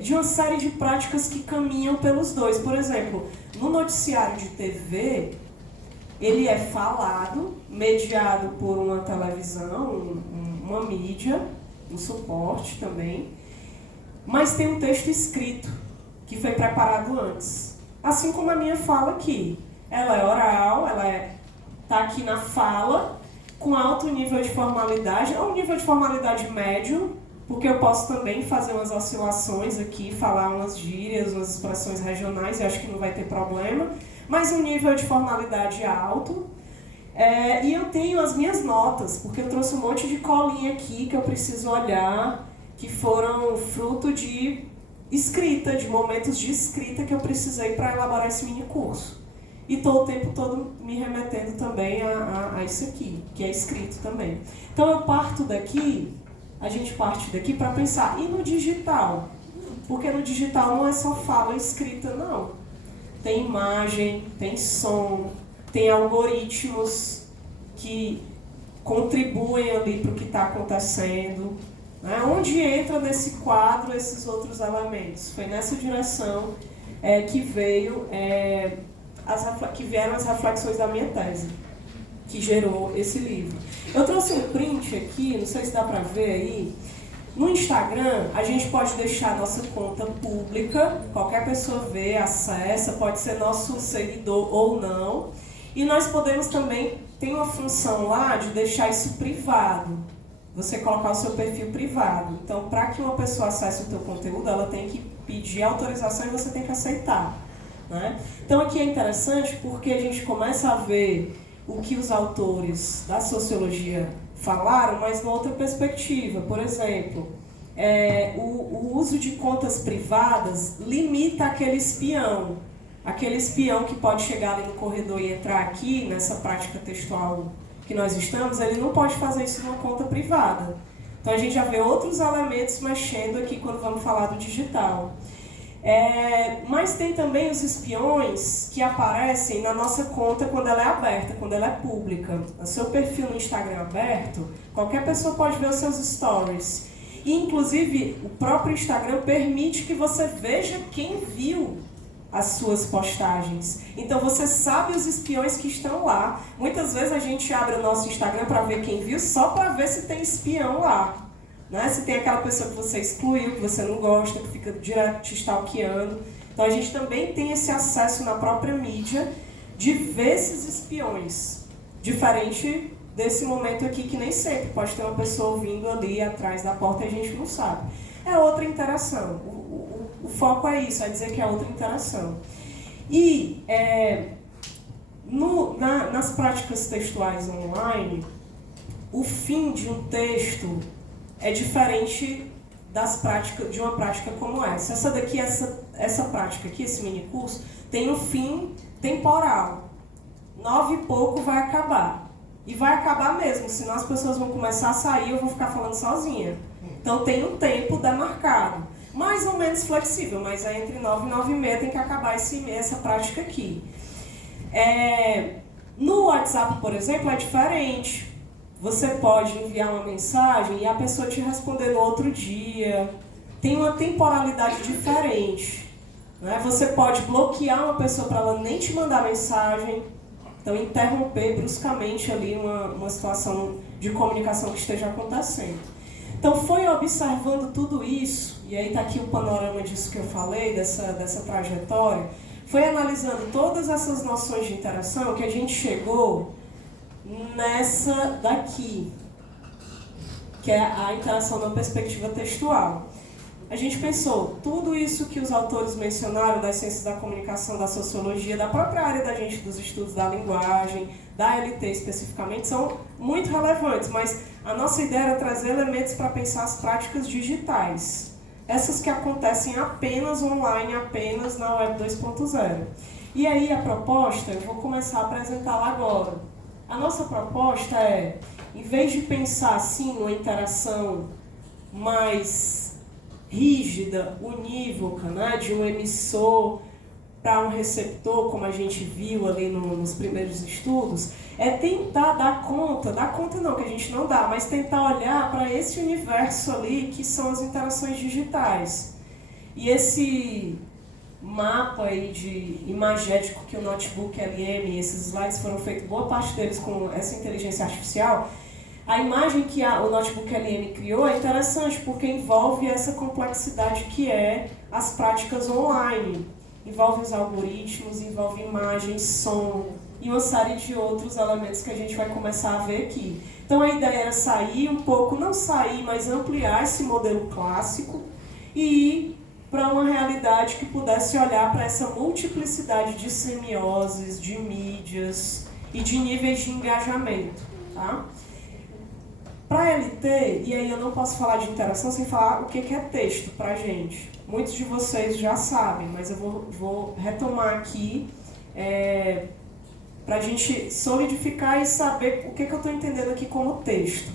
de uma série de práticas que caminham pelos dois. Por exemplo, no noticiário de TV, ele é falado, mediado por uma televisão, uma mídia, um suporte também, mas tem um texto escrito, que foi preparado antes. Assim como a minha fala aqui. Ela é oral, ela está aqui na fala, com alto nível de formalidade, ou um nível de formalidade médio, porque eu posso também fazer umas oscilações aqui, falar umas gírias, umas expressões regionais, e acho que não vai ter problema, mas um nível de formalidade alto. E eu tenho as minhas notas, porque eu trouxe um monte de colinha aqui que eu preciso olhar, que foram fruto de escrita, de momentos de escrita que eu precisei para elaborar esse mini curso. E estou o tempo todo me remetendo também a isso aqui, que é escrito também. Então a gente parte daqui para pensar, e no digital? Porque no digital não é só fala escrita, não. Tem imagem, tem som, tem algoritmos que contribuem ali para o que está acontecendo. Onde entra nesse quadro esses outros elementos? Foi nessa direção que vieram as reflexões da minha tese, que gerou esse livro. Eu trouxe um print aqui, não sei se dá para ver aí. No Instagram, a gente pode deixar a nossa conta pública, qualquer pessoa vê, acessa, pode ser nosso seguidor ou não. E nós podemos também, tem uma função lá de deixar isso privado. Você colocar o seu perfil privado. Então, para que uma pessoa acesse o teu conteúdo, ela tem que pedir autorização e você tem que aceitar. Né? Então, aqui é interessante porque a gente começa a ver o que os autores da sociologia falaram, mas numa outra perspectiva. Por exemplo, o uso de contas privadas limita aquele espião que pode chegar ali no corredor e entrar aqui, nessa prática textual que nós estamos, ele não pode fazer isso numa conta privada. Então a gente já vê outros elementos mexendo aqui quando vamos falar do digital. Mas tem também os espiões que aparecem na nossa conta quando ela é aberta, quando ela é pública. O seu perfil no Instagram aberto, qualquer pessoa pode ver os seus stories. E, inclusive, o próprio Instagram permite que você veja quem viu as suas postagens. Então você sabe os espiões que estão lá. Muitas vezes a gente abre o nosso Instagram para ver quem viu, só para ver se tem espião lá. Né? Se tem aquela pessoa que você excluiu, que você não gosta, que fica direto te stalkeando. Então a gente também tem esse acesso na própria mídia de ver esses espiões. Diferente desse momento aqui, que nem sempre pode ter uma pessoa vindo ali atrás da porta e a gente não sabe. É outra interação. O foco é isso, é dizer que é outra interação. E nas práticas textuais online, o fim de um texto é diferente de uma prática como essa. Essa prática aqui, esse mini curso, tem um fim temporal. 9 e pouco vai acabar. E vai acabar mesmo, senão as pessoas vão começar a sair e eu vou ficar falando sozinha. Então tem um tempo demarcado. Mais ou menos flexível, mas é entre 9 e 9 e meia tem que acabar essa prática aqui. No WhatsApp, por exemplo, é diferente. Você pode enviar uma mensagem e a pessoa te responder no outro dia. Tem uma temporalidade diferente. Né? Você pode bloquear uma pessoa para ela nem te mandar mensagem. Então, interromper bruscamente ali uma situação de comunicação que esteja acontecendo. Então, foi observando tudo isso, e aí está aqui o panorama disso que eu falei, dessa trajetória, foi analisando todas essas noções de interação que a gente chegou nessa daqui, que é a interação na perspectiva textual. A gente pensou, tudo isso que os autores mencionaram, das ciências da comunicação, da sociologia, da própria área da gente, dos estudos da linguagem, da LT especificamente, são muito relevantes, mas a nossa ideia era trazer elementos para pensar as práticas digitais. Essas que acontecem apenas online, apenas na Web 2.0. E aí a proposta, eu vou começar a apresentá-la agora. A nossa proposta é, em vez de pensar assim, uma interação mais rígida, unívoca, né, de um emissor para um receptor, como a gente viu ali nos primeiros estudos, é tentar dar conta não, que a gente não dá, mas tentar olhar para esse universo ali que são as interações digitais. E esse mapa aí de imagético que o Notebook LM, esses slides foram feitos, boa parte deles com essa inteligência artificial, a imagem que o Notebook LM criou é interessante porque envolve essa complexidade que é as práticas online. Envolve os algoritmos, envolve imagens, som e uma série de outros elementos que a gente vai começar a ver aqui. Então a ideia era sair um pouco, não sair, mas ampliar esse modelo clássico e ir para uma realidade que pudesse olhar para essa multiplicidade de semioses, de mídias e de níveis de engajamento. Tá? Para a LT, e aí eu não posso falar de interação sem falar o que é texto para a gente. Muitos de vocês já sabem, mas eu vou retomar aqui para a gente solidificar e saber o que eu estou entendendo aqui como texto.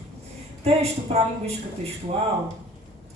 Texto, para a linguística textual,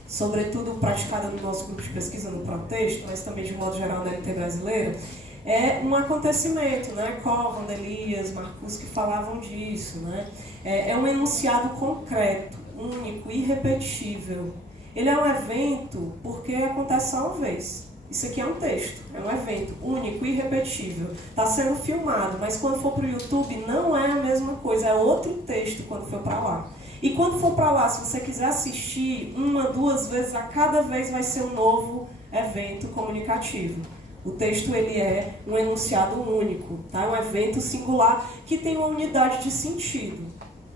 sobretudo praticada no nosso grupo de pesquisa no Protexto, mas também de modo geral na LT brasileira, é um acontecimento, né? Kovan, Elias, Marcus que falavam disso, né? É um enunciado concreto, único, irrepetível. Ele é um evento porque acontece só uma vez. Isso aqui é um texto, é um evento único, irrepetível. Está sendo filmado, mas quando for para o YouTube não é a mesma coisa, é outro texto quando for para lá. E quando for para lá, se você quiser assistir 1, 2 vezes, a cada vez vai ser um novo evento comunicativo. O texto ele é um enunciado único, tá? Um evento singular que tem uma unidade de sentido.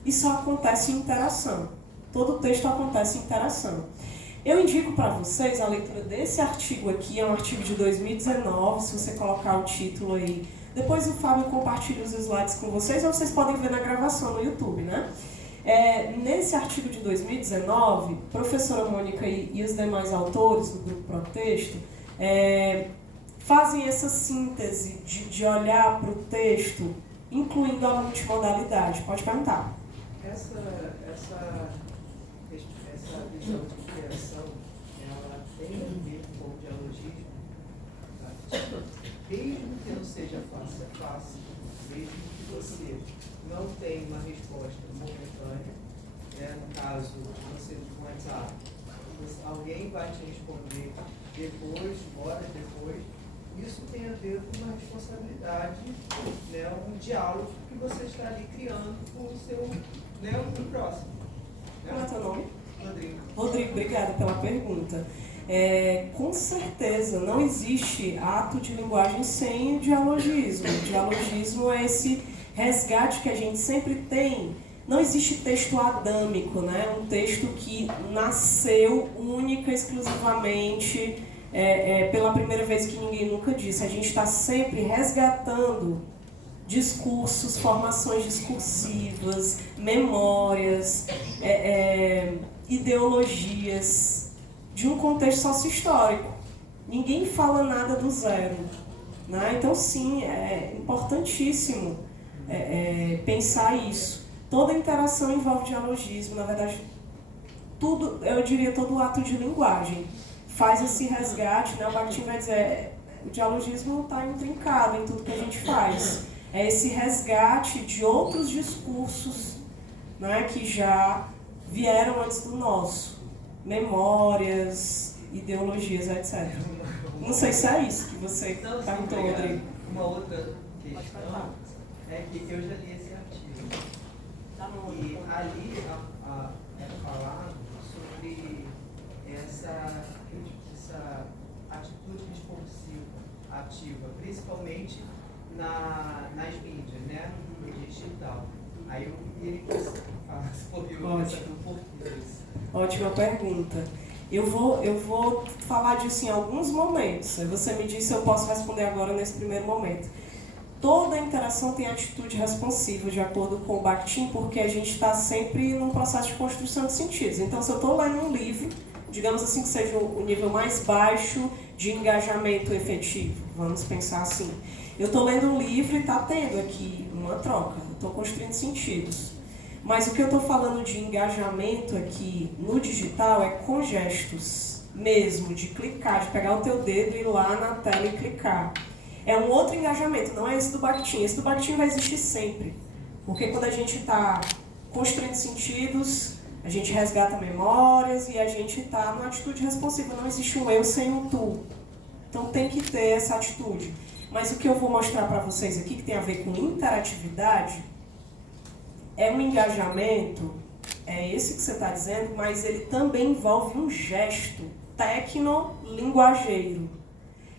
E só acontece em interação. Todo texto acontece em interação. Eu indico para vocês a leitura desse artigo aqui, é um artigo de 2019, se você colocar o título aí. Depois o Fábio compartilha os slides com vocês, ou vocês podem ver na gravação no YouTube, né? Nesse artigo de 2019, a professora Mônica e os demais autores do Grupo Protexto fazem essa síntese de olhar para o texto, incluindo a multimodalidade. Pode perguntar. Essa visão de interação, ela tem a ver com o dialogismo, tá? Mesmo que não seja face a face, mesmo que você não tenha uma resposta momentânea, né? No caso, você no WhatsApp, alguém vai te responder depois, horas depois, isso tem a ver com uma responsabilidade, né? Um diálogo que você está ali criando com o seu, né? O próximo. Né? Qual é o teu nome? Rodrigo. Rodrigo, obrigada pela pergunta. Com certeza, não existe ato de linguagem sem dialogismo. O dialogismo é esse resgate que a gente sempre tem. Não existe texto adâmico, né? Um texto que nasceu única, exclusivamente, pela primeira vez que ninguém nunca disse. A gente está sempre resgatando discursos, formações discursivas, memórias, ideologias de um contexto socio-histórico. Ninguém fala nada do zero, né? Então, sim, é importantíssimo pensar isso. Toda interação envolve dialogismo, na verdade, tudo, eu diria, todo ato de linguagem faz esse resgate, né? O Bakhtin vai dizer, o dialogismo está intrincado em tudo que a gente faz. É esse resgate de outros discursos, né, que já vieram antes do nosso. Memórias, ideologias, etc. Não sei se é isso que você perguntou, Rodrigo. Uma outra questão é que eu já li esse artigo. E ali é falado sobre essa atitude responsiva, ativa, principalmente nas mídias, né? No digital. Aí eu queria que você falasse um pouquinho disso. Ótima pergunta. Eu vou falar disso em alguns momentos. Aí você me diz se eu posso responder agora nesse primeiro momento. Toda interação tem atitude responsiva, de acordo com o Bakhtin, porque a gente está sempre num processo de construção de sentidos. Então, se eu estou lendo um livro, digamos assim que seja o nível mais baixo de engajamento efetivo, vamos pensar assim. Eu estou lendo um livro e está tendo aqui uma troca, estou construindo sentidos. Mas o que eu estou falando de engajamento aqui no digital é com gestos mesmo, de clicar, de pegar o teu dedo e ir lá na tela e clicar. É um outro engajamento, não é esse do Bakhtin. Esse do Bakhtin vai existir sempre. Porque quando a gente está construindo sentidos, A gente resgata memórias e a gente está numa atitude responsiva. Não existe um eu sem um tu. Então tem que ter essa atitude. Mas o que eu vou mostrar para vocês aqui, que tem a ver com interatividade, é um engajamento, é esse que você está dizendo, mas ele também envolve um gesto tecnolinguageiro.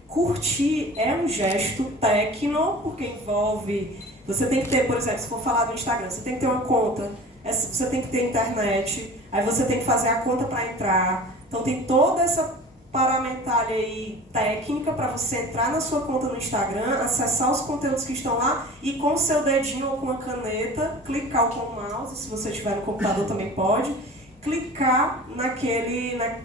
Curtir é um gesto tecno, porque envolve... Você tem que ter, por exemplo, se for falar do Instagram, você tem que ter uma conta, você tem que ter internet, aí você tem que fazer a conta para entrar. Então tem toda essa parametalha aí técnica para você entrar na sua conta no Instagram, acessar os conteúdos que estão lá e com o seu dedinho ou com a caneta, clicar com o mouse, se você tiver no computador também pode, clicar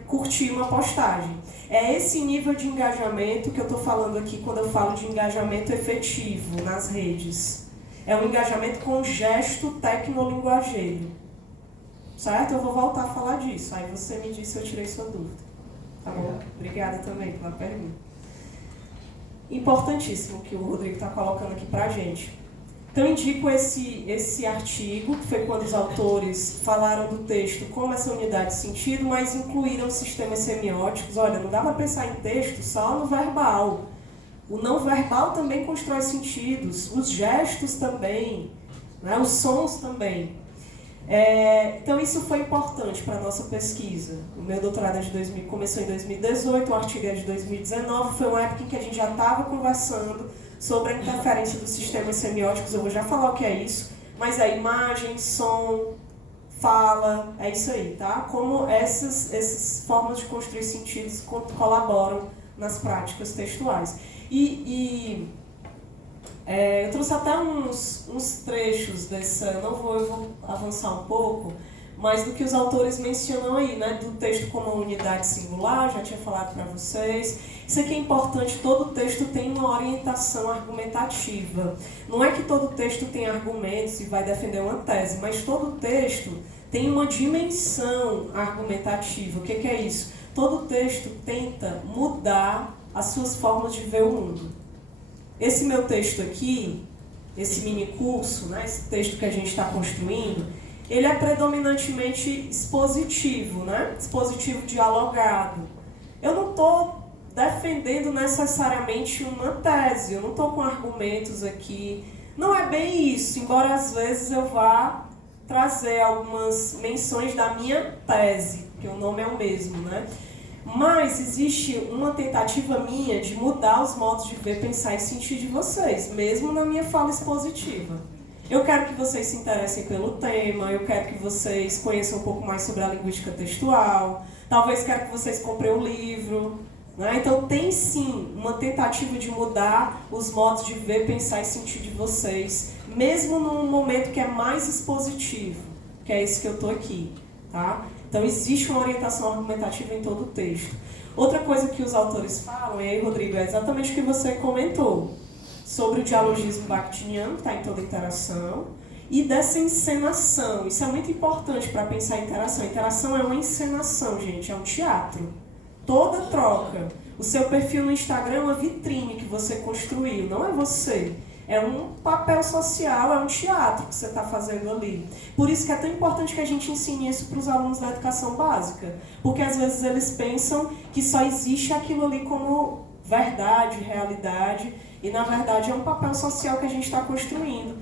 curtir uma postagem. É esse nível de engajamento que eu estou falando aqui quando eu falo de engajamento efetivo nas redes. É um engajamento com gesto tecnolinguageiro. Certo? Eu vou voltar a falar disso. Aí você me diz se eu tirei sua dúvida. Tá bom? Obrigada também pela pergunta. Importantíssimo que o Rodrigo está colocando aqui para a gente. Então, indico esse artigo, que foi quando os autores falaram do texto como essa unidade de sentido, mas incluíram sistemas semióticos. Olha, não dá para pensar em texto só no verbal. O não verbal também constrói sentidos, os gestos também, né? Os sons também. Então isso foi importante para a nossa pesquisa. O meu doutorado começou em 2018, o artigo é de 2019, foi uma época em que a gente já estava conversando sobre a interferência dos sistemas semióticos. Eu vou já falar o que é isso, mas é imagem, som, fala, é isso aí, tá? Como essas formas de construir sentidos colaboram nas práticas textuais. Eu trouxe até uns trechos dessa, eu vou avançar um pouco, mas do que os autores mencionam aí, né, do texto como unidade singular, já tinha falado para vocês. Isso aqui é importante, todo texto tem uma orientação argumentativa. Não é que todo texto tem argumentos e vai defender uma tese, mas todo texto tem uma dimensão argumentativa. O que é isso? Todo texto tenta mudar as suas formas de ver o mundo. Esse meu texto aqui, esse mini curso, né, esse texto que a gente está construindo, ele é predominantemente expositivo, né? Expositivo dialogado. Eu não estou defendendo necessariamente uma tese, eu não estou com argumentos aqui. Não é bem isso, embora às vezes eu vá trazer algumas menções da minha tese, que o nome é o mesmo, né? Mas existe uma tentativa minha de mudar os modos de ver, pensar e sentir de vocês, mesmo na minha fala expositiva. Eu quero que vocês se interessem pelo tema, eu quero que vocês conheçam um pouco mais sobre a linguística textual, talvez quero que vocês comprem um livro, né? Então tem sim uma tentativa de mudar os modos de ver, pensar e sentir de vocês, mesmo num momento que é mais expositivo, que é esse que eu estou aqui, tá? Então, existe uma orientação argumentativa em todo o texto. Outra coisa que os autores falam, e aí, Rodrigo, é exatamente o que você comentou, sobre o dialogismo bakhtiniano, que está em toda a interação, e dessa encenação. Isso é muito importante para pensar em interação. Interação é uma encenação, gente, é um teatro. Toda troca. O seu perfil no Instagram é uma vitrine que você construiu, não é você. É um papel social, é um teatro que você está fazendo ali. Por isso que é tão importante que a gente ensine isso para os alunos da educação básica. Porque às vezes eles pensam que só existe aquilo ali como verdade, realidade, e na verdade é um papel social que a gente está construindo.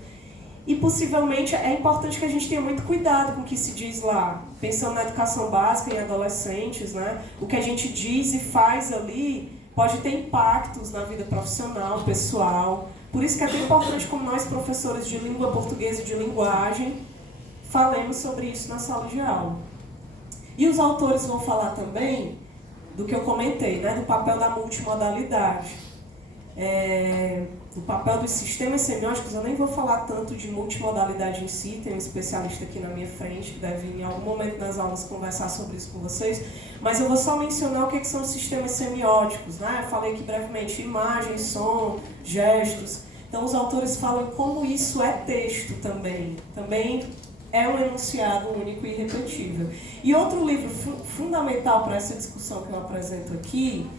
E possivelmente é importante que a gente tenha muito cuidado com o que se diz lá. Pensando na educação básica em adolescentes, né? O que a gente diz e faz ali pode ter impactos na vida profissional, pessoal. Por isso que é tão importante como nós, professores de língua portuguesa e de linguagem, falemos sobre isso na sala de aula. E os autores vão falar também do que eu comentei, né, do papel da multimodalidade. O papel dos sistemas semióticos, eu nem vou falar tanto de multimodalidade em si, tem um especialista aqui na minha frente que deve em algum momento nas aulas conversar sobre isso com vocês, mas eu vou só mencionar o que são os sistemas semióticos, né? Eu falei aqui brevemente, imagem, som, gestos. Então os autores falam como isso é texto também é um enunciado único e irrepetível. E outro livro fundamental para essa discussão que eu apresento aqui,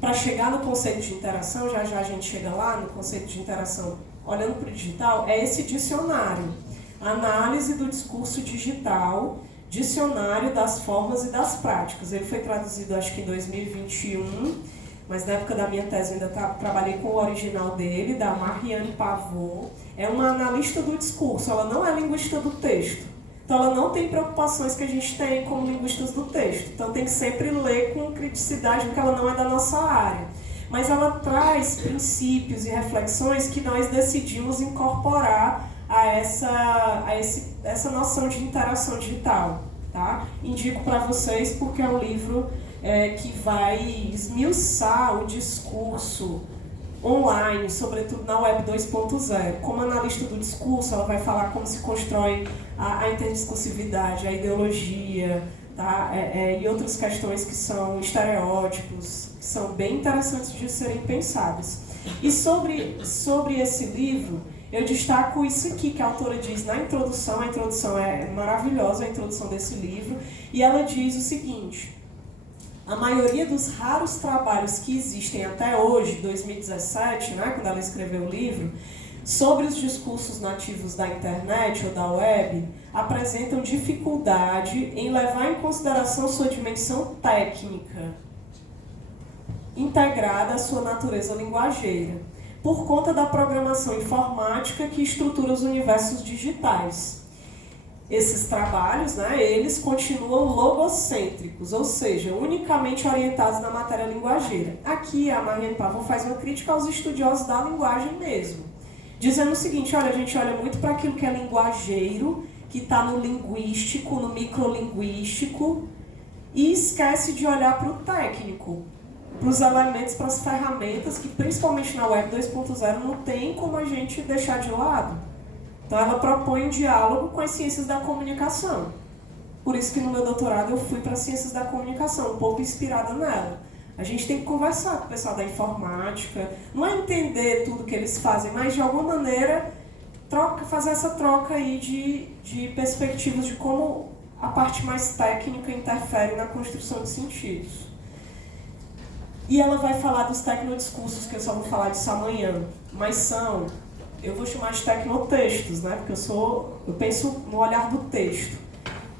para chegar no conceito de interação, já a gente chega lá no conceito de interação olhando para o digital, é esse dicionário, Análise do Discurso Digital, Dicionário das Formas e das Práticas. Ele foi traduzido, acho que em 2021, mas na época da minha tese eu ainda trabalhei com o original dele, da Marianne Pavot. É uma analista do discurso, ela não é linguista do texto. Então ela não tem preocupações que a gente tem como linguistas do texto. Então tem que sempre ler com criticidade, porque ela não é da nossa área. Mas ela traz princípios e reflexões que nós decidimos incorporar a essa noção de interação digital. Tá? Indico para vocês porque é um livro que vai esmiuçar o discurso online, sobretudo na Web 2.0. Como analista do discurso, ela vai falar como se constrói a interdiscursividade, a ideologia, tá? E outras questões que são estereótipos, que são bem interessantes de serem pensadas. E sobre esse livro, eu destaco isso aqui que a autora diz na introdução. A introdução é maravilhosa, a introdução desse livro, e ela diz o seguinte: a maioria dos raros trabalhos que existem até hoje, 2017, né, quando ela escreveu o livro, sobre os discursos nativos da internet ou da web, apresentam dificuldade em levar em consideração sua dimensão técnica, integrada à sua natureza linguageira, por conta da programação informática que estrutura os universos digitais. Esses trabalhos, né, eles continuam logocêntricos, ou seja, unicamente orientados na matéria linguageira. Aqui a Marianne Pavot faz uma crítica aos estudiosos da linguagem mesmo, dizendo o seguinte: olha, a gente olha muito para aquilo que é linguageiro, que está no linguístico, no microlinguístico, e esquece de olhar para o técnico, para os elementos, para as ferramentas que, principalmente na Web 2.0, não tem como a gente deixar de lado. Então ela propõe um diálogo com as ciências da comunicação. Por isso que no meu doutorado eu fui para ciências da comunicação, um pouco inspirada nela. A gente tem que conversar com o pessoal da informática, não é entender tudo que eles fazem, mas de alguma maneira fazer essa troca aí de perspectivas de como a parte mais técnica interfere na construção de sentidos. E ela vai falar dos tecnodiscursos, que eu só vou falar disso amanhã, mas eu vou chamar de tecnotextos, né? Porque eu penso no olhar do texto.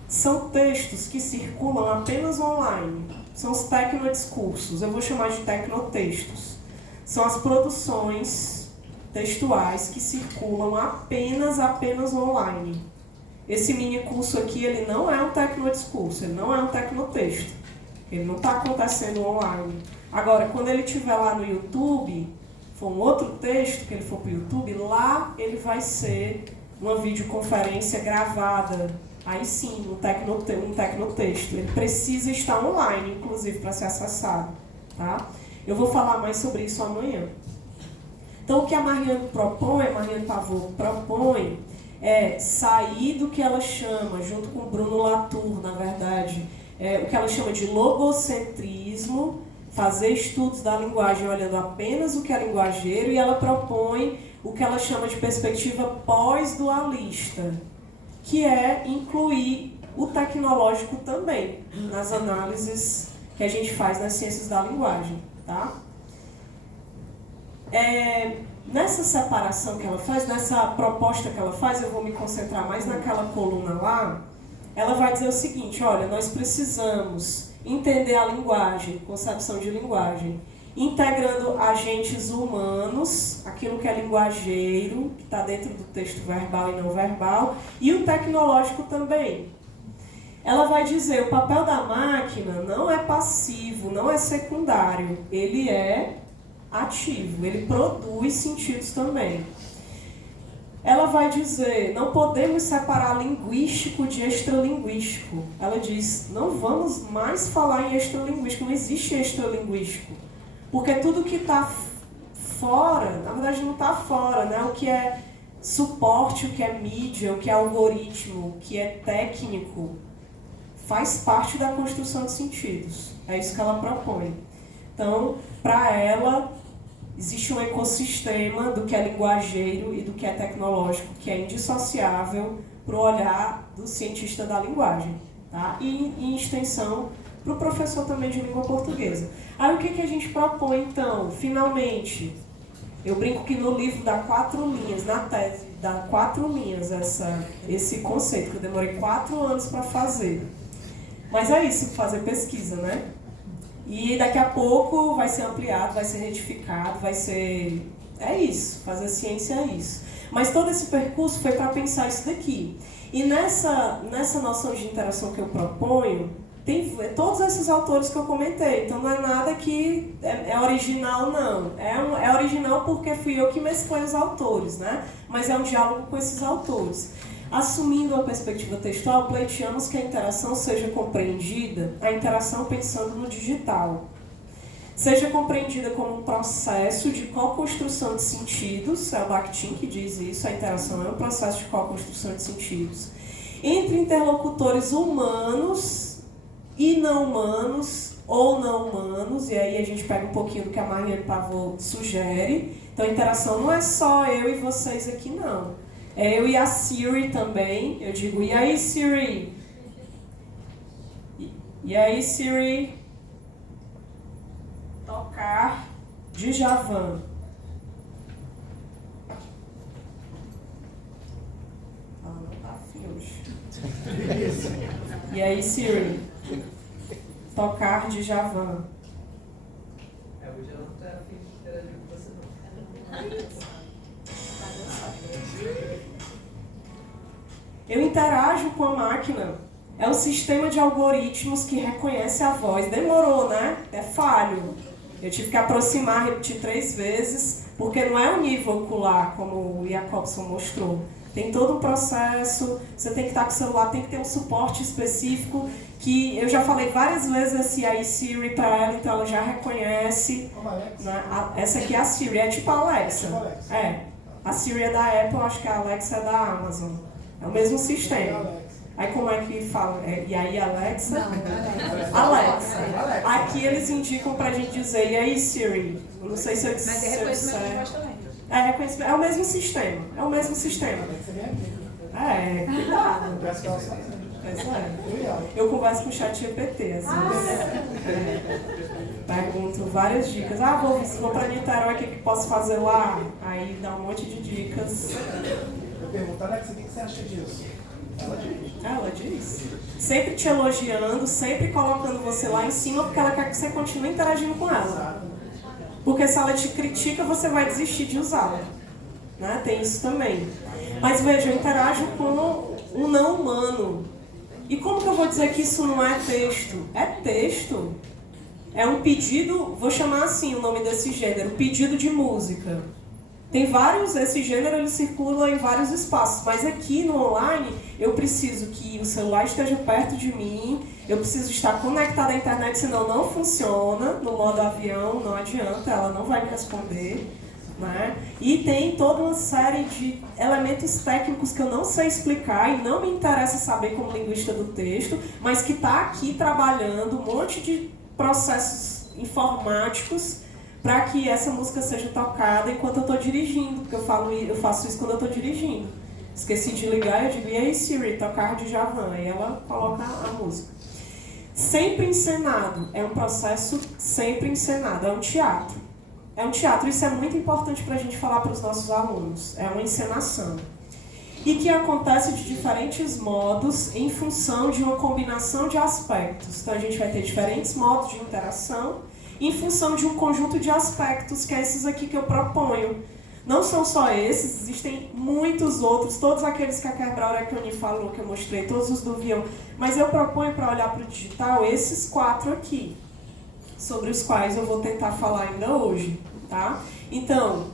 São textos que circulam apenas online, são os tecnodiscursos, eu vou chamar de tecnotextos. São as produções textuais que circulam apenas online. Esse mini curso aqui, ele não é um tecnodiscurso, ele não é um tecnotexto, ele não está acontecendo online. Agora, quando ele estiver lá no YouTube, for um outro texto que ele for para o YouTube, lá ele vai ser uma videoconferência gravada. Aí sim, um tecnotexto. Ele precisa estar online, inclusive, para ser acessado. Tá? Eu vou falar mais sobre isso amanhã. Então, o que a Marianne Pavot propõe, é sair do que ela chama, junto com o Bruno Latour, na verdade, o que ela chama de logocentrismo, fazer estudos da linguagem olhando apenas o que é linguageiro, e ela propõe o que ela chama de perspectiva pós-dualista, que é incluir o tecnológico também nas análises que a gente faz nas ciências da linguagem. Tá? Nessa separação que ela faz, nessa proposta que ela faz, eu vou me concentrar mais naquela coluna lá. Ela vai dizer o seguinte: olha, nós precisamos entender a linguagem, concepção de linguagem, integrando agentes humanos, aquilo que é linguageiro, que está dentro do texto verbal e não verbal, e o tecnológico também. Ela vai dizer: o papel da máquina não é passivo, não é secundário, ele é ativo, ele produz sentidos também. Ela vai dizer: não podemos separar linguístico de extralinguístico. Ela diz: não vamos mais falar em extralinguístico, não existe extralinguístico. Porque tudo que está fora, na verdade não está fora, né? O que é suporte, o que é mídia, o que é algoritmo, o que é técnico, faz parte da construção de sentidos. É isso que ela propõe. Então, para ela, existe um ecossistema do que é linguageiro e do que é tecnológico, que é indissociável para o olhar do cientista da linguagem, tá? E, em extensão, para o professor também de língua portuguesa. Aí o que a gente propõe, então? Finalmente, eu brinco que no livro dá 4 linhas, na tese dar 4 linhas esse conceito, que eu demorei 4 anos para fazer. Mas é isso, fazer pesquisa, né? E daqui a pouco vai ser ampliado, vai ser retificado, vai ser... É isso, fazer ciência é isso. Mas todo esse percurso foi para pensar isso daqui. E nessa noção de interação que eu proponho, tem todos esses autores que eu comentei. Então não é nada que é original, não. É original porque fui eu que mesclei os autores, né? Mas é um diálogo com esses autores. Assumindo a perspectiva textual, pleiteamos que a interação seja compreendida, a interação pensando no digital, seja compreendida como um processo de co-construção de sentidos, é o Bakhtin que diz isso, a interação é um processo de co-construção de sentidos, entre interlocutores humanos e não humanos, ou não humanos, e aí a gente pega um pouquinho do que a Mariane Pavot sugere. Então a interação não é só eu e vocês aqui, não. É eu e a Siri também. Eu digo, e aí, Siri? E aí, Siri? Tocar Djavan. Ela não tá afim hoje. E aí, Siri? Tocar Djavan. Hoje eu não tô afim de interagir com você, não. Eu interajo com a máquina. É um sistema de algoritmos que reconhece a voz. Demorou, né? É falho. Eu tive que aproximar, repetir 3 vezes, porque não é o nível ocular, como o Jacobson mostrou. Tem todo um processo, você tem que estar com o celular, tem que ter um suporte específico, que eu já falei várias vezes esse aí Siri para ela, então ela já reconhece. Como Alexa? Né? Essa aqui é a Siri, é tipo a Alexa. Tipo Alexa. É. A Siri é da Apple, acho que a Alexa é da Amazon. É o mesmo sistema. Aí como é que fala? E aí Alexa? Não, Alexa. Aqui eles indicam pra gente dizer, e aí Siri? Eu não sei se eu Mas é reconhecimento de voz também. É o mesmo sistema. É o mesmo sistema. Alexa é minha amiga. Cuidado. Parece que ela sabe. Pois é. Eu e ela. Eu converso com o chat GPT, às vezes. Pergunto várias dicas. Vou pra Niterói, o que posso fazer lá? Aí dá um monte de dicas. Eu pergunto, Alexa, o que você acha disso? Ela diz. Sempre te elogiando, sempre colocando você lá em cima, porque ela quer que você continue interagindo com ela. Porque se ela te critica, você vai desistir de usá-la. Né? Tem isso também. Mas veja, eu interajo com um não humano. E como que eu vou dizer que isso não é texto? É texto. É um pedido, vou chamar assim o nome desse gênero, pedido de música. Tem vários, esse gênero ele circula em vários espaços, mas aqui no online eu preciso que o celular esteja perto de mim, eu preciso estar conectada à internet, senão não funciona, no modo avião não adianta, ela não vai me responder. Né? E tem toda uma série de elementos técnicos que eu não sei explicar e não me interessa saber como linguista do texto, mas que está aqui trabalhando um monte de processos informáticos para que essa música seja tocada enquanto eu estou dirigindo, porque eu faço isso quando eu estou dirigindo. Esqueci de ligar, eu digo, e aí Siri, tocar Djavan, aí ela coloca a música. Sempre encenado, é um processo sempre encenado, é um teatro. É um teatro, isso é muito importante para a gente falar para os nossos alunos, é uma encenação. E que acontece de diferentes modos em função de uma combinação de aspectos. Então a gente vai ter diferentes modos de interação em função de um conjunto de aspectos, que é esses aqui que eu proponho. Não são só esses, existem muitos outros, todos aqueles que a Kerbra Oreconi falou, que eu mostrei, todos os do Vion, mas eu proponho para olhar para o digital esses 4 aqui, sobre os quais eu vou tentar falar ainda hoje, tá? Então,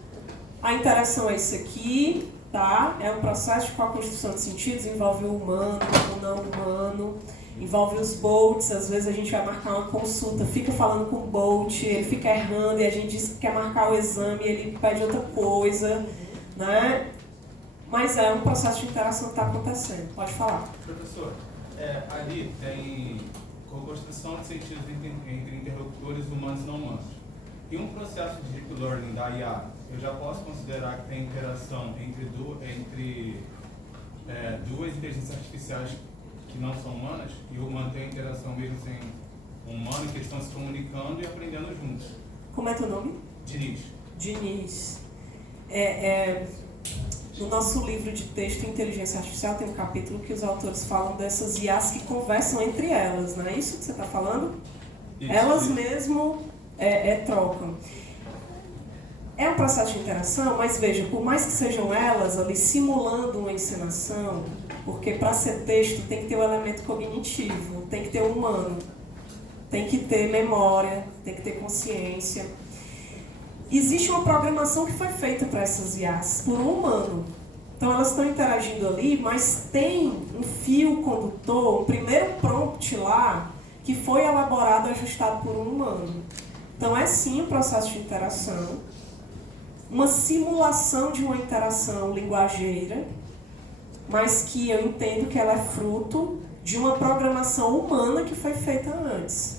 a interação é isso aqui, tá? É um processo de co-construção de sentidos, envolve o humano, o não humano, envolve os bolts, às vezes a gente vai marcar uma consulta, fica falando com o bolt, ele fica errando e a gente diz que quer marcar o exame e ele pede outra coisa, né? Mas é um processo de interação que está acontecendo. Pode falar. Professor, ali tem co-construção de sentidos entre interlocutores humanos e não humanos. Em um processo de deep learning da IA, eu já posso considerar que tem interação entre duas inteligências artificiais que não são humanas, e o humano tem interação mesmo sem um humano, que eles estão se comunicando e aprendendo juntos. Como é teu nome? Diniz. Diniz. No nosso livro de texto e inteligência artificial tem um capítulo que os autores falam dessas IAs que conversam entre elas, não é isso que você está falando? Isso, Elas isso. mesmo trocam. É um processo de interação, mas veja, por mais que sejam elas ali simulando uma encenação, porque para ser texto tem que ter o elemento cognitivo, tem que ter o humano, tem que ter memória, tem que ter consciência. Existe uma programação que foi feita para essas IAs por um humano. Então elas estão interagindo ali, mas tem um fio condutor, um primeiro prompt lá, que foi elaborado e ajustado por um humano. Então é sim um processo de interação, uma simulação de uma interação linguageira, mas que eu entendo que ela é fruto de uma programação humana que foi feita antes.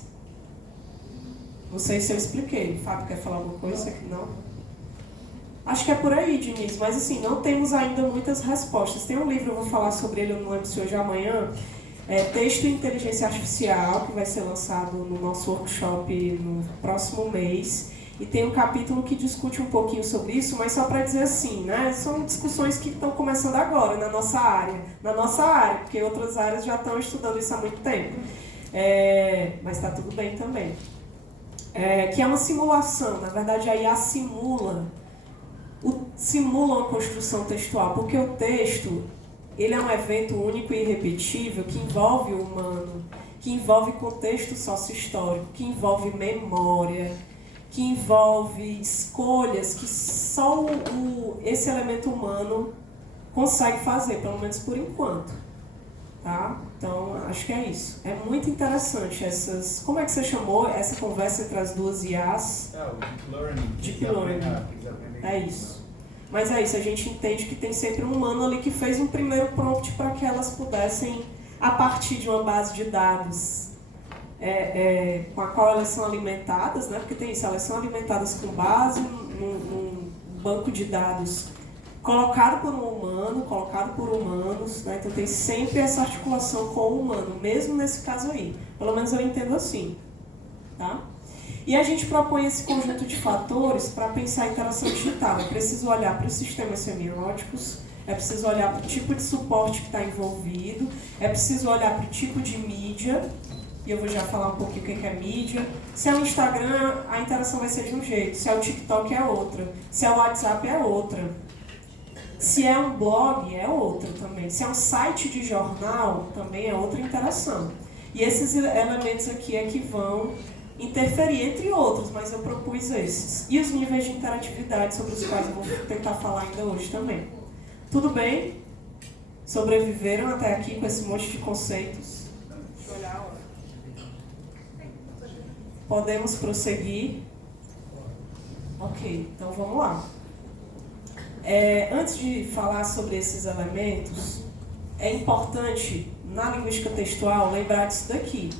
Não sei se eu expliquei. Fábio, quer falar alguma coisa? Não? Acho que é por aí, Diniz, mas assim, não temos ainda muitas respostas. Tem um livro, eu vou falar sobre ele, eu não lembro se hoje ou amanhã, Texto e Inteligência Artificial, que vai ser lançado no nosso workshop no próximo mês. E tem um capítulo que discute um pouquinho sobre isso, mas só para dizer assim, né? São discussões que estão começando agora na nossa área. Na nossa área, porque outras áreas já estão estudando isso há muito tempo. Mas está tudo bem também. Que é uma simulação, na verdade a IA simula uma construção textual, porque o texto ele é um evento único e irrepetível que envolve o humano, que envolve contexto sócio-histórico, que envolve memória, que envolve escolhas que só esse elemento humano consegue fazer, pelo menos por enquanto. Tá? Então, acho que é isso. É muito interessante essas... Como é que você chamou essa conversa entre as duas IAs? O Deep Learning. Deep Learning. É isso. Mas é isso, a gente entende que tem sempre um humano ali que fez um primeiro prompt para que elas pudessem, a partir de uma base de dados com a qual elas são alimentadas, né? Porque tem isso, elas são alimentadas com base num banco de dados colocado por um humano, colocado por humanos, né? Então tem sempre essa articulação com o humano, mesmo nesse caso aí. Pelo menos eu entendo assim. Tá? E a gente propõe esse conjunto de fatores para pensar a interação digital. É preciso olhar para os sistemas semióticos, é preciso olhar para o tipo de suporte que está envolvido, é preciso olhar para o tipo de mídia, e eu vou já falar um pouquinho o que é mídia. Se é o Instagram, a interação vai ser de um jeito, se é o TikTok é outra, se é o WhatsApp é outra. Se é um blog, é outra também. Se é um site de jornal, também é outra interação. E esses elementos aqui é que vão interferir, entre outros, mas eu propus esses. E os níveis de interatividade sobre os quais eu vou tentar falar ainda hoje também. Tudo bem? Sobreviveram até aqui com esse monte de conceitos? Podemos prosseguir? Ok, então vamos lá. Antes de falar sobre esses elementos, é importante, na linguística textual, lembrar disso daqui.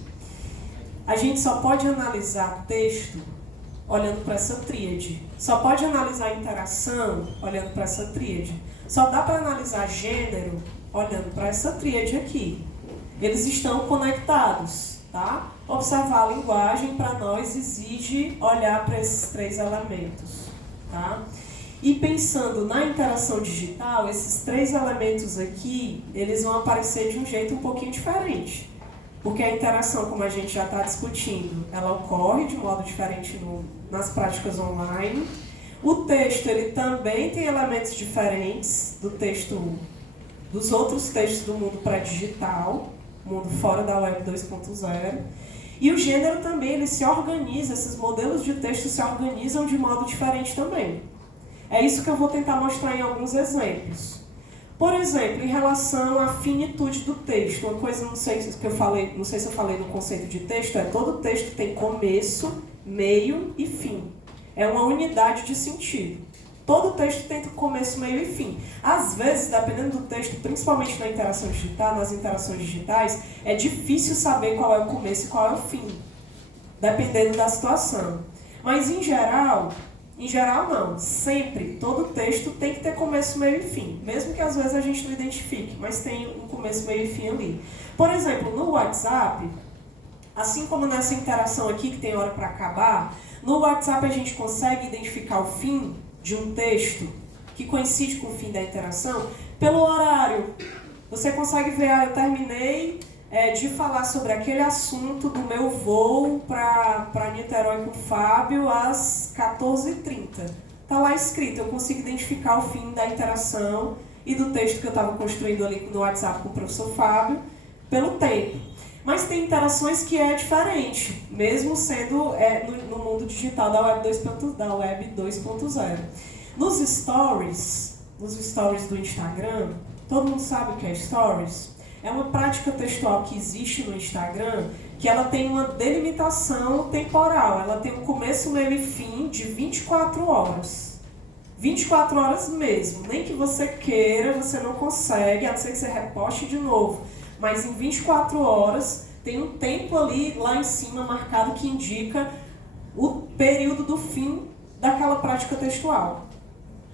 A gente só pode analisar texto olhando para essa tríade. Só pode analisar interação olhando para essa tríade. Só dá para analisar gênero olhando para essa tríade aqui. Eles estão conectados, tá? Observar a linguagem, para nós, exige olhar para esses três elementos, tá? E pensando na interação digital, esses três elementos aqui, eles vão aparecer de um jeito um pouquinho diferente. Porque a interação, como a gente já está discutindo, ela ocorre de modo diferente nas práticas online. O texto, ele também tem elementos diferentes do texto, dos outros textos do mundo pré-digital, mundo fora da Web 2.0. E o gênero também, ele se organiza, esses modelos de texto se organizam de modo diferente também. É isso que eu vou tentar mostrar em alguns exemplos. Por exemplo, em relação à finitude do texto, uma coisa, não sei se eu falei no conceito de texto, todo texto tem começo, meio e fim. É uma unidade de sentido. Todo texto tem começo, meio e fim. Às vezes, dependendo do texto, principalmente na interação digital, nas interações digitais, é difícil saber qual é o começo e qual é o fim, dependendo da situação. Mas, em geral não, sempre, todo texto tem que ter começo, meio e fim, mesmo que às vezes a gente não identifique, mas tem um começo, meio e fim ali. Por exemplo, no WhatsApp, assim como nessa interação aqui que tem hora para acabar, no WhatsApp a gente consegue identificar o fim de um texto que coincide com o fim da interação, pelo horário. Você consegue ver, eu terminei de falar sobre aquele assunto do meu voo para Niterói com o Fábio às 14h30. Está lá escrito, eu consigo identificar o fim da interação e do texto que eu estava construindo ali no WhatsApp com o professor Fábio, pelo tempo. Mas tem interações que é diferente, mesmo sendo no mundo digital da Web 2.0. Nos stories do Instagram, todo mundo sabe o que é stories? É uma prática textual que existe no Instagram, que ela tem uma delimitação temporal. Ela tem um começo, meio e fim de 24 horas. 24 horas mesmo. Nem que você queira, você não consegue, a não ser que você reposte de novo. Mas em 24 horas tem um tempo ali lá em cima marcado que indica o período do fim daquela prática textual.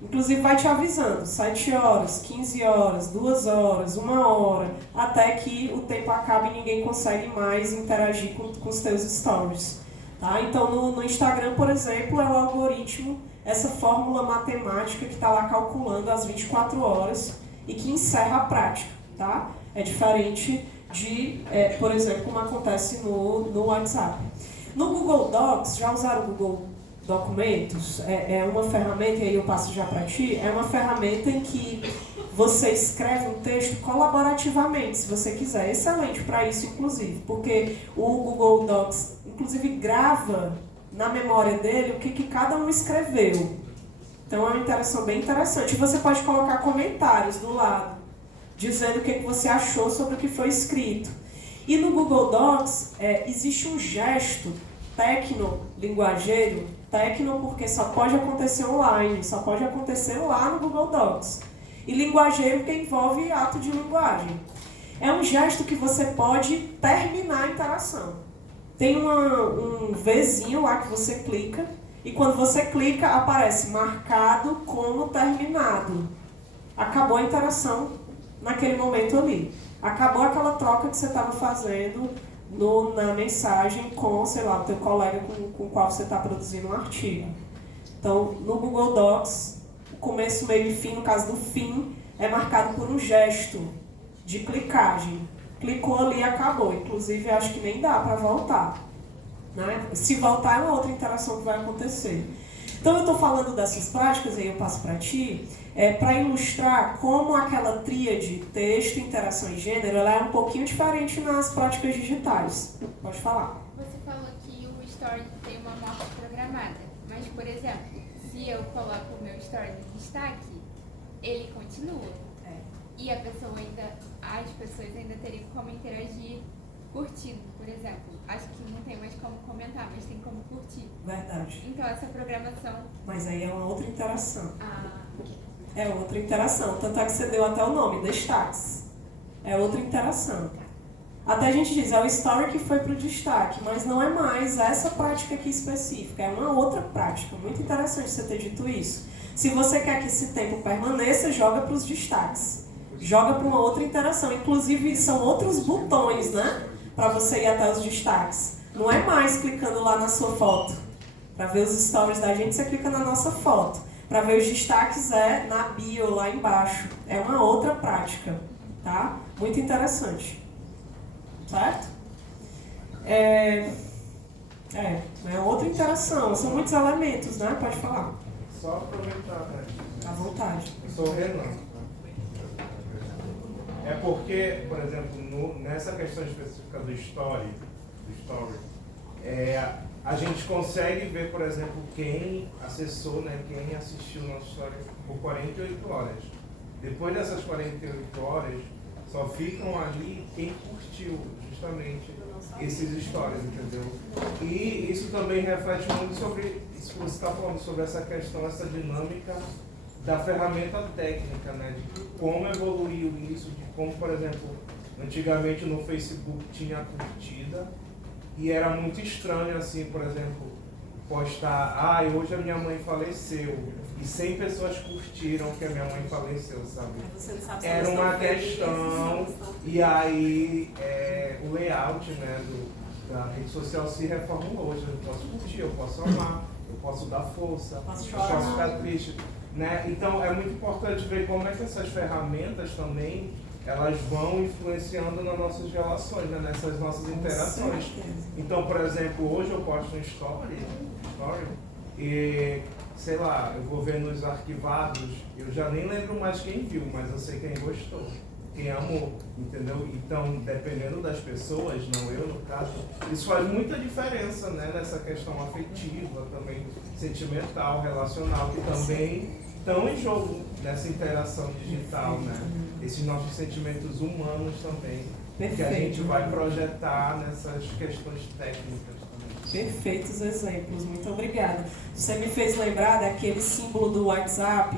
Inclusive vai te avisando, 7 horas, 15 horas, 2 horas, 1 hora, até que o tempo acabe e ninguém consegue mais interagir com os teus stories. Tá? Então no Instagram, por exemplo, é o algoritmo, essa fórmula matemática que está lá calculando as 24 horas e que encerra a prática. Tá? É diferente de, por exemplo, como acontece no WhatsApp. No Google Docs, já usaram o Google Documentos? É uma ferramenta, e aí eu passo já para ti, é uma ferramenta em que você escreve um texto colaborativamente, se você quiser. Excelente para isso, inclusive, porque o Google Docs, inclusive, grava na memória dele o que cada um escreveu. Então é uma interação bem interessante. E você pode colocar comentários do lado, dizendo o que você achou sobre o que foi escrito. E no Google Docs existe um gesto tecno-linguageiro, tecno porque só pode acontecer online, só pode acontecer lá no Google Docs. E linguageiro porque envolve ato de linguagem. É um gesto que você pode terminar a interação. Tem um Vzinho lá que você clica, e quando você clica aparece marcado como terminado. Acabou a interação naquele momento ali. Acabou aquela troca que você estava fazendo na mensagem com, sei lá, o teu colega com o qual você está produzindo um artigo. Então, no Google Docs, o começo, meio e fim, no caso do fim, é marcado por um gesto de clicagem. Clicou ali e acabou. Inclusive, acho que nem dá para voltar. Né? Se voltar, é uma outra interação que vai acontecer. Então, eu estou falando dessas práticas, e aí eu passo para ti, para ilustrar como aquela tríade texto, interação e gênero, ela é um pouquinho diferente nas práticas digitais. Pode falar. Você falou que o story tem uma morte programada, mas, por exemplo, se eu coloco o meu story no destaque, ele continua. E as pessoas ainda teriam como interagir curtindo, por exemplo. Acho que não tem mais como comentar, mas tem como curtir. Verdade. Então essa programação... Mas aí é uma outra interação. Ok. É outra interação. Tanto é que você deu até o nome, destaques. É outra interação. Até a gente diz, é o story que foi para o destaque, mas não é mais essa prática aqui específica. É uma outra prática. Muito interessante você ter dito isso. Se você quer que esse tempo permaneça, joga para os destaques. Joga para uma outra interação. Inclusive, são outros botões, né? Para você ir até os destaques. Não é mais clicando lá na sua foto. Para ver os stories da gente, você clica na nossa foto. Para ver os destaques é na bio, lá embaixo. É uma outra prática, tá? Muito interessante. Certo? É outra interação. São muitos elementos, né? Pode falar. Só aproveitar, né? À vontade. Eu sou o Renan. É porque, por exemplo, nessa questão específica do story, a gente consegue ver, por exemplo, quem acessou, né, quem assistiu nossa história por 48 horas. Depois dessas 48 horas, só ficam ali quem curtiu justamente esses stories, entendeu? E isso também reflete muito sobre isso que você está falando, sobre essa questão, essa dinâmica da ferramenta técnica, né? De como evoluiu isso, de como, por exemplo, antigamente no Facebook tinha a curtida e era muito estranho, assim, por exemplo, postar, hoje a minha mãe faleceu e 100 pessoas curtiram que a minha mãe faleceu, sabe? Era uma questão, e aí o layout, né, da rede social se reformulou. Hoje eu posso curtir, eu posso amar, eu posso dar força, eu posso ficar triste. né? Então é muito importante ver como é que essas ferramentas também elas vão influenciando nas nossas relações, né? Nessas nossas interações. Então, por exemplo, hoje eu posto um story e, sei lá, eu vou ver nos arquivados, eu já nem lembro mais quem viu, mas eu sei quem gostou, quem amou, entendeu? Então, dependendo das pessoas, não eu no caso, isso faz muita diferença, né? Nessa questão afetiva, também sentimental, relacional, que também estão em jogo nessa interação digital, né? Esses nossos sentimentos humanos também, que a gente vai projetar nessas questões técnicas também. Perfeitos exemplos, muito obrigada. Você me fez lembrar daquele símbolo do WhatsApp,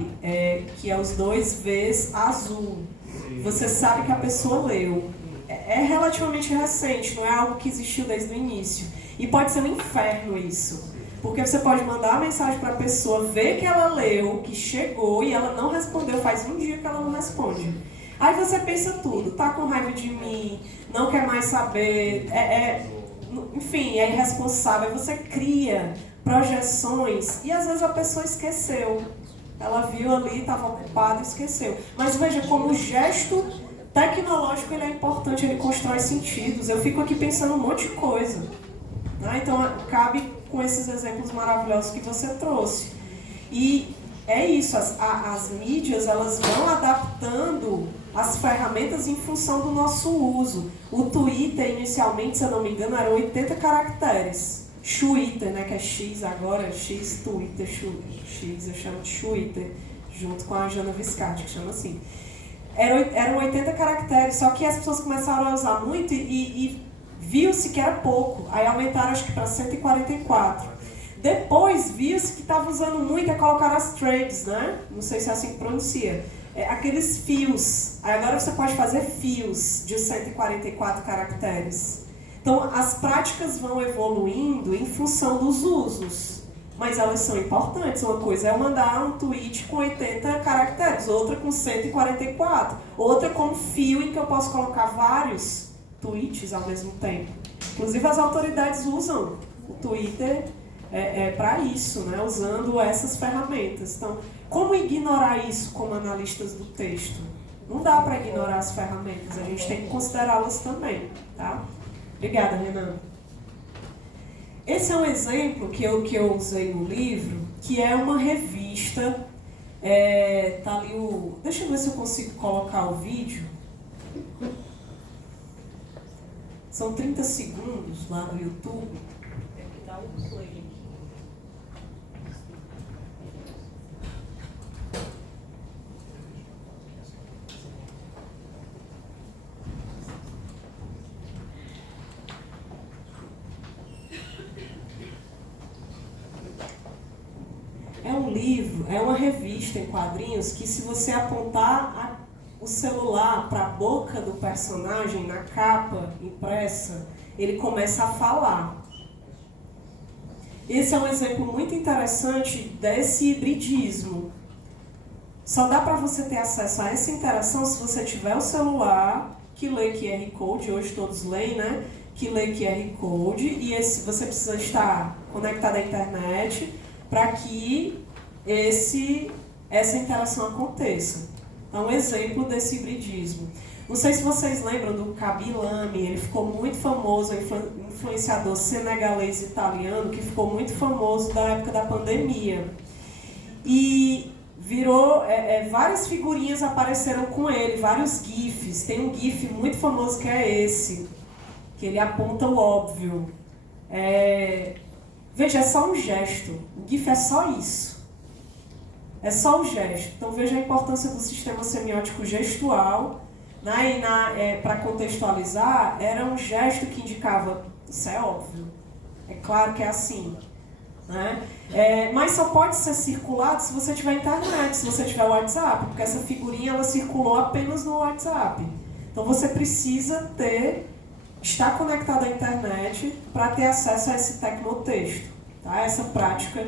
que é os 2 Vs azul. Sim. Você sabe que a pessoa leu. É relativamente recente, não é algo que existiu desde o início. E pode ser um inferno isso. Porque você pode mandar a mensagem para a pessoa, ver que ela leu, que chegou e ela não respondeu, faz um dia que ela não responde. Aí você pensa tudo, tá com raiva de mim, não quer mais saber, enfim, é irresponsável. Aí você cria projeções e às vezes a pessoa esqueceu. Ela viu ali, estava ocupada e esqueceu. Mas veja como o gesto tecnológico ele é importante, ele constrói sentidos. Eu fico aqui pensando um monte de coisa. Né? Então cabe com esses exemplos maravilhosos que você trouxe. E é isso, as mídias elas vão adaptando as ferramentas em função do nosso uso. O Twitter, inicialmente, se eu não me engano, era 80 caracteres. Twitter, né, que é X agora, X, Twitter, X, eu chamo de Twitter, junto com a Jana Viscardi, que chama assim. Eram 80 caracteres, só que as pessoas começaram a usar muito e viu-se que era pouco. Aí aumentaram, acho que para 144. Depois viu-se que estava usando muito e colocaram as threads, né? Não sei se é assim que pronuncia. Aqueles fios. Aí agora você pode fazer fios de 144 caracteres. Então, as práticas vão evoluindo em função dos usos. Mas elas são importantes. Uma coisa é eu mandar um tweet com 80 caracteres, outra com 144. Outra com fio em que eu posso colocar vários tweets ao mesmo tempo. Inclusive, as autoridades usam o Twitter para isso, né? Usando essas ferramentas. Então, como ignorar isso como analistas do texto? Não dá para ignorar as ferramentas, a gente tem que considerá-las também, tá? Obrigada, Renan. Esse é um exemplo que eu usei no livro, que é uma revista. Tá ali deixa eu ver se eu consigo colocar o vídeo. São 30 segundos lá no YouTube. Tem que dar um play aqui. É um livro, é uma revista em quadrinhos que, se você apontar o celular para a boca do personagem na capa impressa, ele começa a falar. Esse é um exemplo muito interessante desse hibridismo. Só dá para você ter acesso a essa interação se você tiver o celular que lê QR Code, hoje todos leem, né? Que lê QR Code, e você precisa estar conectado à internet para que essa interação aconteça. Então, um exemplo desse hibridismo. Não sei se vocês lembram do Kaby Lame, ele ficou muito famoso, influenciador senegalês italiano, que ficou muito famoso da época da pandemia. E virou, várias figurinhas apareceram com ele, vários GIFs. Tem um GIF muito famoso que é esse, que ele aponta o óbvio. Veja, é só um gesto. O GIF é só isso. É só o gesto. Então veja a importância do sistema semiótico gestual. Né? E para contextualizar, era um gesto que indicava, isso é óbvio. É claro que é assim. Né? Mas só pode ser circulado se você tiver internet, se você tiver WhatsApp, porque essa figurinha ela circulou apenas no WhatsApp. Então você precisa estar conectado à internet para ter acesso a esse tecnotexto, tá? Essa prática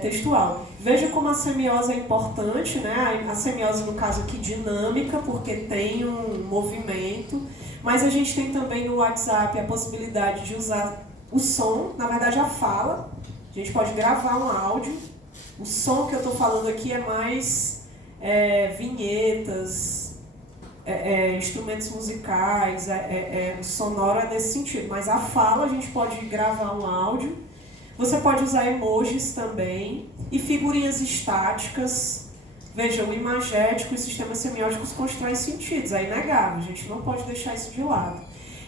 textual. Veja como a semiose é importante, né? A semiose, no caso aqui, dinâmica, porque tem um movimento, mas a gente tem também no WhatsApp a possibilidade de usar o som, na verdade a fala. A gente pode gravar um áudio O som que eu estou falando aqui é mais vinhetas, instrumentos musicais, o sonoro é nesse sentido. Mas a fala a gente pode gravar um áudio. Você pode usar emojis também e figurinhas estáticas. Veja, o imagético e os sistemas semióticos constroem sentidos, é inegável, a gente não pode deixar isso de lado.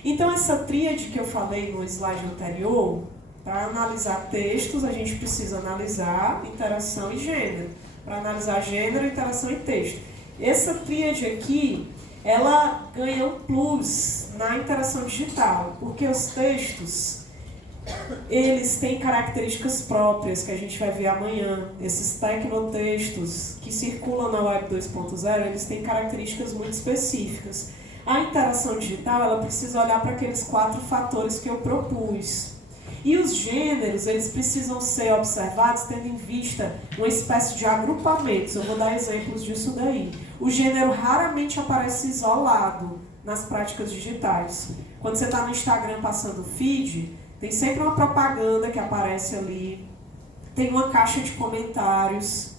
Então, essa tríade que eu falei no slide anterior, para analisar textos, a gente precisa analisar interação e gênero. Para analisar gênero, interação e texto. Essa tríade aqui, ela ganha um plus na interação digital, porque os textos, eles têm características próprias, que a gente vai ver amanhã. Esses tecnotextos que circulam na Web 2.0, eles têm características muito específicas. A interação digital, ela precisa olhar para aqueles 4 fatores que eu propus. E os gêneros, eles precisam ser observados tendo em vista uma espécie de agrupamentos. Eu vou dar exemplos disso daí. O gênero raramente aparece isolado nas práticas digitais. Quando você está no Instagram passando feed, tem sempre uma propaganda que aparece ali, tem uma caixa de comentários,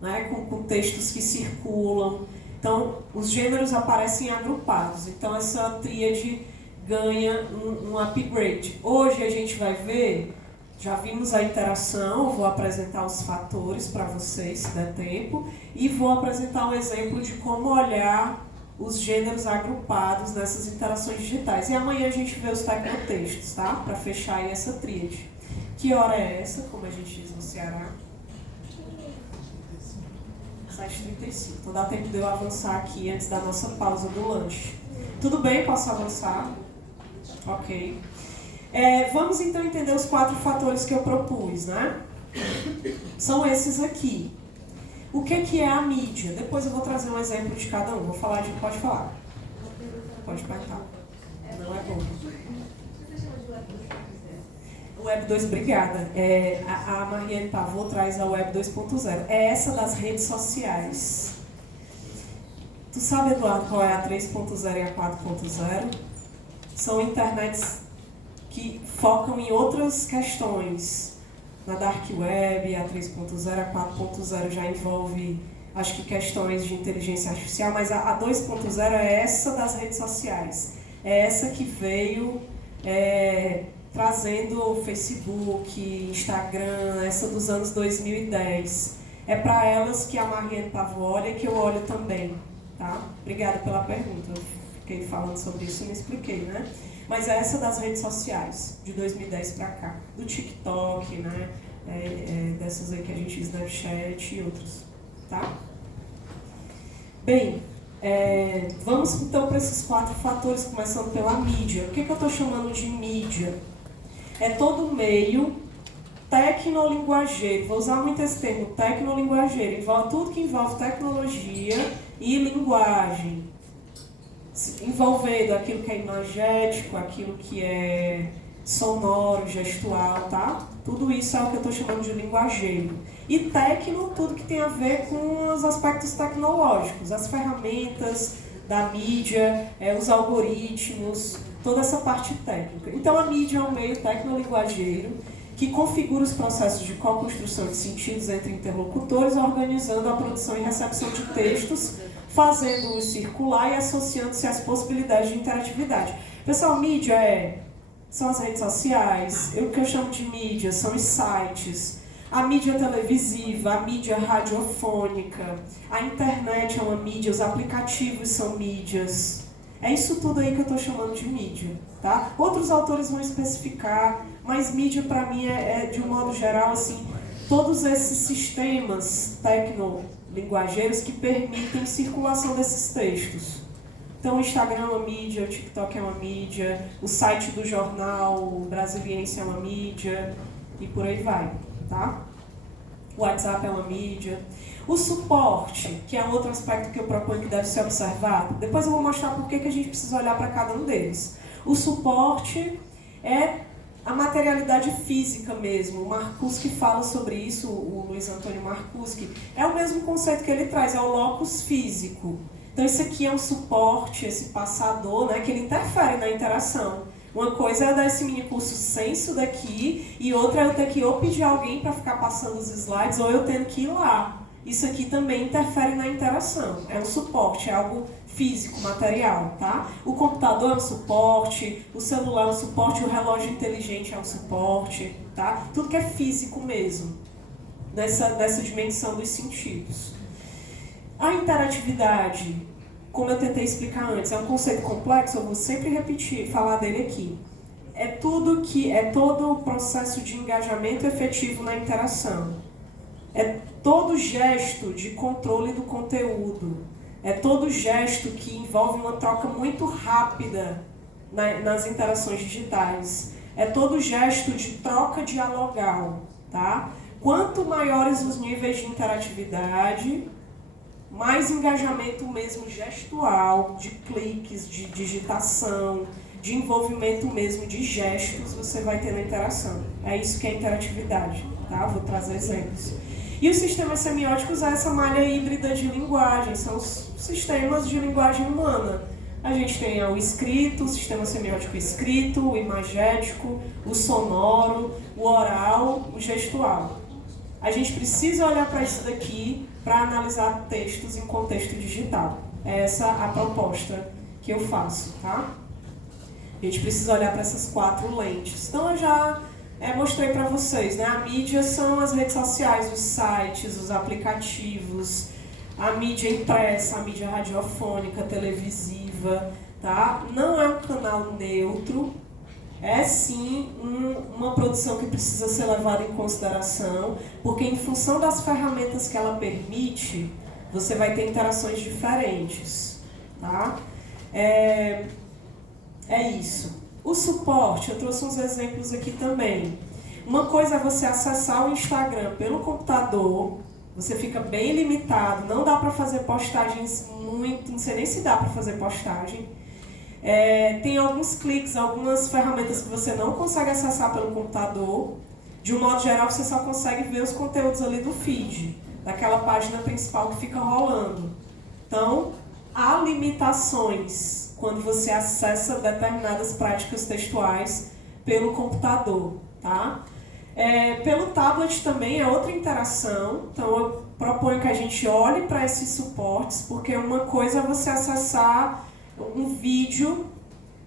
né, com textos que circulam. Então, os gêneros aparecem agrupados. Então, essa tríade ganha um upgrade. Hoje a gente vai ver, já vimos a interação, eu vou apresentar os fatores para vocês, se der tempo, e vou apresentar um exemplo de como olhar os gêneros agrupados nessas interações digitais. E amanhã a gente vê os tecnotextos, tá? Para fechar aí essa tríade. Que hora é essa, como a gente diz no Ceará? 7h35. Então dá tempo de eu avançar aqui antes da nossa pausa do lanche. Tudo bem? Posso avançar? Ok. Vamos então entender os 4 fatores que eu propus, né? São esses aqui. O que é a mídia? Depois eu vou trazer um exemplo de cada um. Vou falar de... Pode falar. Pode perguntar. Não é bom. O Web 2, obrigada. A Mariane Pavô traz a Web 2.0. É essa das redes sociais. Tu sabe, Eduardo, qual é a 3.0 e a 4.0? São internets que focam em outras questões. Na Dark Web, a 3.0, a 4.0 já envolve, acho que, questões de inteligência artificial, mas a 2.0 é essa das redes sociais. É essa que veio trazendo Facebook, Instagram, essa dos anos 2010. É para elas que a Mariane Pavô olha e que eu olho também. Tá? Obrigada pela pergunta. Eu fiquei falando sobre isso e me expliquei, né? Mas é essa das redes sociais, de 2010 para cá. Do TikTok, né? Dessas aí que a gente diz, Snapchat e outras. Tá? Bem, vamos então para esses 4 fatores, começando pela mídia. O que eu estou chamando de mídia? É todo meio tecnolinguageiro. Vou usar muito esse termo, tecnolinguageiro. Envolve tudo que envolve tecnologia e linguagem. Envolvendo aquilo que é imagético, aquilo que é sonoro, gestual, tá? Tudo isso é o que eu estou chamando de linguageiro. E tecno, tudo que tem a ver com os aspectos tecnológicos, as ferramentas da mídia, os algoritmos, toda essa parte técnica. Então a mídia é um meio tecnolinguageiro que configura os processos de co-construção de sentidos entre interlocutores, organizando a produção e recepção de textos, fazendo-os circular e associando-se às possibilidades de interatividade. Pessoal, mídia são as redes sociais, o que eu chamo de mídia são os sites, a mídia televisiva, a mídia radiofônica, a internet é uma mídia, os aplicativos são mídias. É isso tudo aí que eu estou chamando de mídia. Tá? Outros autores vão especificar, mas mídia para mim de um modo geral, assim, todos esses sistemas tecnolinguageiros que permitem circulação desses textos. Então o Instagram é uma mídia, o TikTok é uma mídia, o site do jornal Brasiliense é uma mídia e por aí vai. Tá? O WhatsApp é uma mídia. O suporte, que é outro aspecto que eu proponho que deve ser observado, depois eu vou mostrar por que a gente precisa olhar para cada um deles. O suporte é a materialidade física mesmo. O Marcuski fala sobre isso, o Luiz Antônio Marcuski. É o mesmo conceito que ele traz, é o locus físico. Então isso aqui é um suporte, esse passador, né, que ele interfere na interação. Uma coisa é dar esse mini curso sem isso daqui, e outra é eu ter que ou pedir alguém para ficar passando os slides, ou eu tendo que ir lá. Isso aqui também interfere na interação. É um suporte, é algo físico, material, tá? O computador é um suporte, o celular é um suporte, o relógio inteligente é um suporte, tá? Tudo que é físico mesmo, nessa dimensão dos sentidos. A interatividade, como eu tentei explicar antes, é um conceito complexo, eu vou sempre repetir, falar dele aqui. É todo o processo de engajamento efetivo na interação. É todo gesto de controle do conteúdo. É todo gesto que envolve uma troca muito rápida nas interações digitais. É todo gesto de troca dialogal, tá? Quanto maiores os níveis de interatividade, mais engajamento mesmo gestual, de cliques, de digitação, de envolvimento mesmo de gestos, você vai ter na interação. É isso que é interatividade, tá? Vou trazer exemplos. E os sistemas semióticos é essa malha híbrida de linguagem, são os sistemas de linguagem humana. A gente tem o escrito, o sistema semiótico escrito, o imagético, o sonoro, o oral, o gestual. A gente precisa olhar para isso daqui para analisar textos em contexto digital. É essa a proposta que eu faço, tá? A gente precisa olhar para essas 4 lentes. Então eu já mostrei para vocês, né? A mídia são as redes sociais, os sites, os aplicativos, a mídia impressa, a mídia radiofônica, televisiva, tá? Não é um canal neutro, é sim uma produção que precisa ser levada em consideração, porque em função das ferramentas que ela permite, você vai ter interações diferentes, tá? É isso. O suporte, eu trouxe uns exemplos aqui também. Uma coisa é você acessar o Instagram pelo computador, você fica bem limitado, não dá para fazer postagens muito, não sei nem se dá para fazer postagem. Tem alguns cliques, algumas ferramentas que você não consegue acessar pelo computador. De um modo geral, você só consegue ver os conteúdos ali do feed, daquela página principal que fica rolando. Então, há limitações quando você acessa determinadas práticas textuais pelo computador, tá? Pelo tablet também é outra interação, então eu proponho que a gente olhe para esses suportes, porque uma coisa é você acessar um vídeo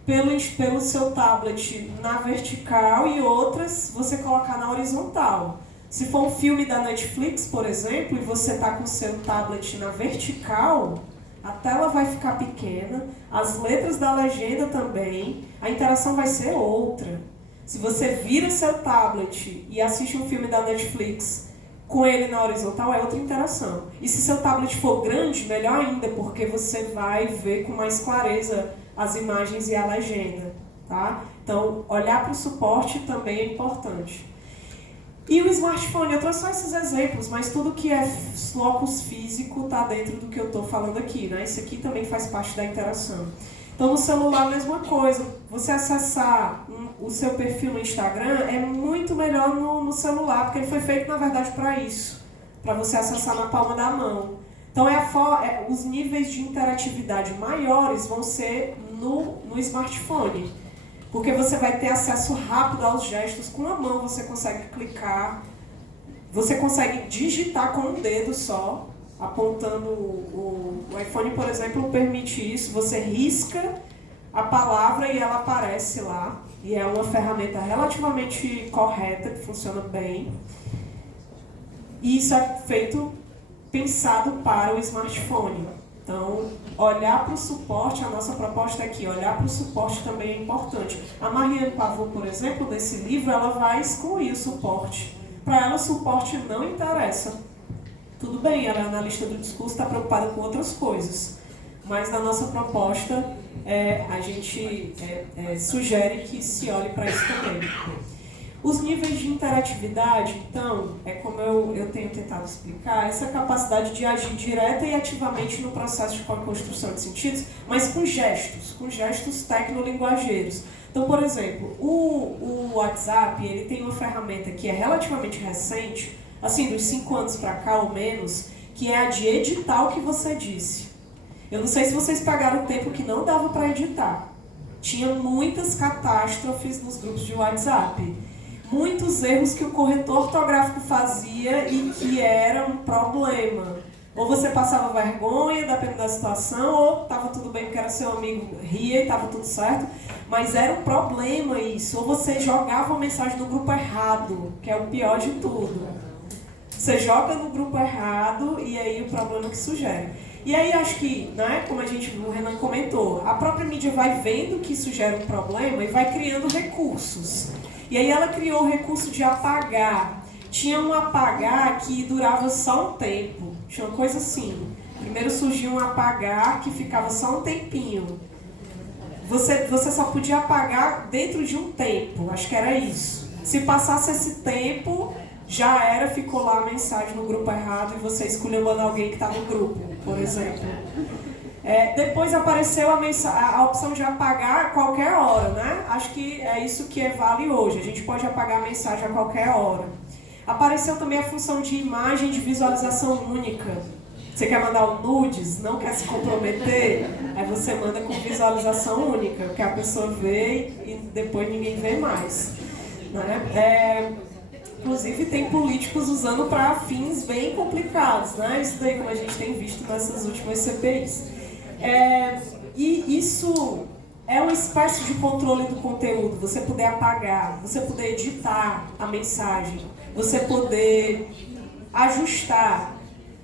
pelo seu tablet na vertical e outras você colocar na horizontal. Se for um filme da Netflix, por exemplo, e você está com o seu tablet na vertical, a tela vai ficar pequena, as letras da legenda também, a interação vai ser outra. Se você vira seu tablet e assiste um filme da Netflix com ele na horizontal, é outra interação. E se seu tablet for grande, melhor ainda, porque você vai ver com mais clareza as imagens e a legenda, tá? Então, olhar para o suporte também é importante. E o smartphone, eu trouxe só esses exemplos, mas tudo que é locus físico está dentro do que eu estou falando aqui, né? Isso aqui também faz parte da interação. Então, no celular, a mesma coisa. Você acessar o seu perfil no Instagram é muito melhor no celular, porque ele foi feito, na verdade, para isso. Para você acessar na palma da mão. Então, os níveis de interatividade maiores vão ser no smartphone. Porque você vai ter acesso rápido aos gestos. Com a mão você consegue clicar, você consegue digitar com um dedo só, apontando o iPhone, por exemplo, permite isso. Você risca a palavra e ela aparece lá. E é uma ferramenta relativamente correta, que funciona bem. E isso é pensado para o smartphone. Então, olhar para o suporte, a nossa proposta é aqui, olhar para o suporte também é importante. A Mariane Pavot, por exemplo, desse livro, ela vai excluir o suporte. Para ela, o suporte não interessa. Tudo bem, ela é analista do discurso, está preocupada com outras coisas. Mas na nossa proposta, a gente sugere que se olhe para isso também. Os níveis de interatividade, então, é como eu tenho tentado explicar, essa capacidade de agir direta e ativamente no processo de construção de sentidos, mas com gestos tecnolinguageiros. Então, por exemplo, o WhatsApp, ele tem uma ferramenta que é relativamente recente, assim, dos 5 anos para cá ou menos, que é a de editar o que você disse. Eu não sei se vocês pegaram o tempo que não dava para editar. tinha muitas catástrofes nos grupos de WhatsApp. Muitos erros que o corretor ortográfico fazia e que era um problema. Ou você passava vergonha, dependendo da situação, ou estava tudo bem porque era seu amigo, ria e estava tudo certo. Mas era um problema isso. Ou você jogava uma mensagem no grupo errado, que é o pior de tudo. Você joga no grupo errado e aí o problema que sugere. E aí acho que, né, como o Renan comentou, a própria mídia vai vendo que isso gera um problema e vai criando recursos. E aí ela criou o recurso de apagar. Tinha um apagar que durava só um tempo. Tinha uma coisa assim. Primeiro surgiu um apagar que ficava só um tempinho. Você só podia apagar dentro de um tempo. Acho que era isso. Se passasse esse tempo, já era, ficou lá a mensagem no grupo errado e você escolheu mandar alguém que está no grupo, por exemplo. Depois apareceu a opção de apagar a qualquer hora, né? Acho que é isso que vale hoje. A gente pode apagar a mensagem a qualquer hora. Apareceu também a função de imagem de visualização única. Você quer mandar um nudes, não quer se comprometer, aí você manda com visualização única, que a pessoa vê e depois ninguém vê mais. Né? Inclusive tem políticos usando para fins bem complicados, né? Isso daí como a gente tem visto nessas últimas CPIs. E isso é uma espécie de controle do conteúdo, você poder apagar, você poder editar a mensagem, você poder ajustar.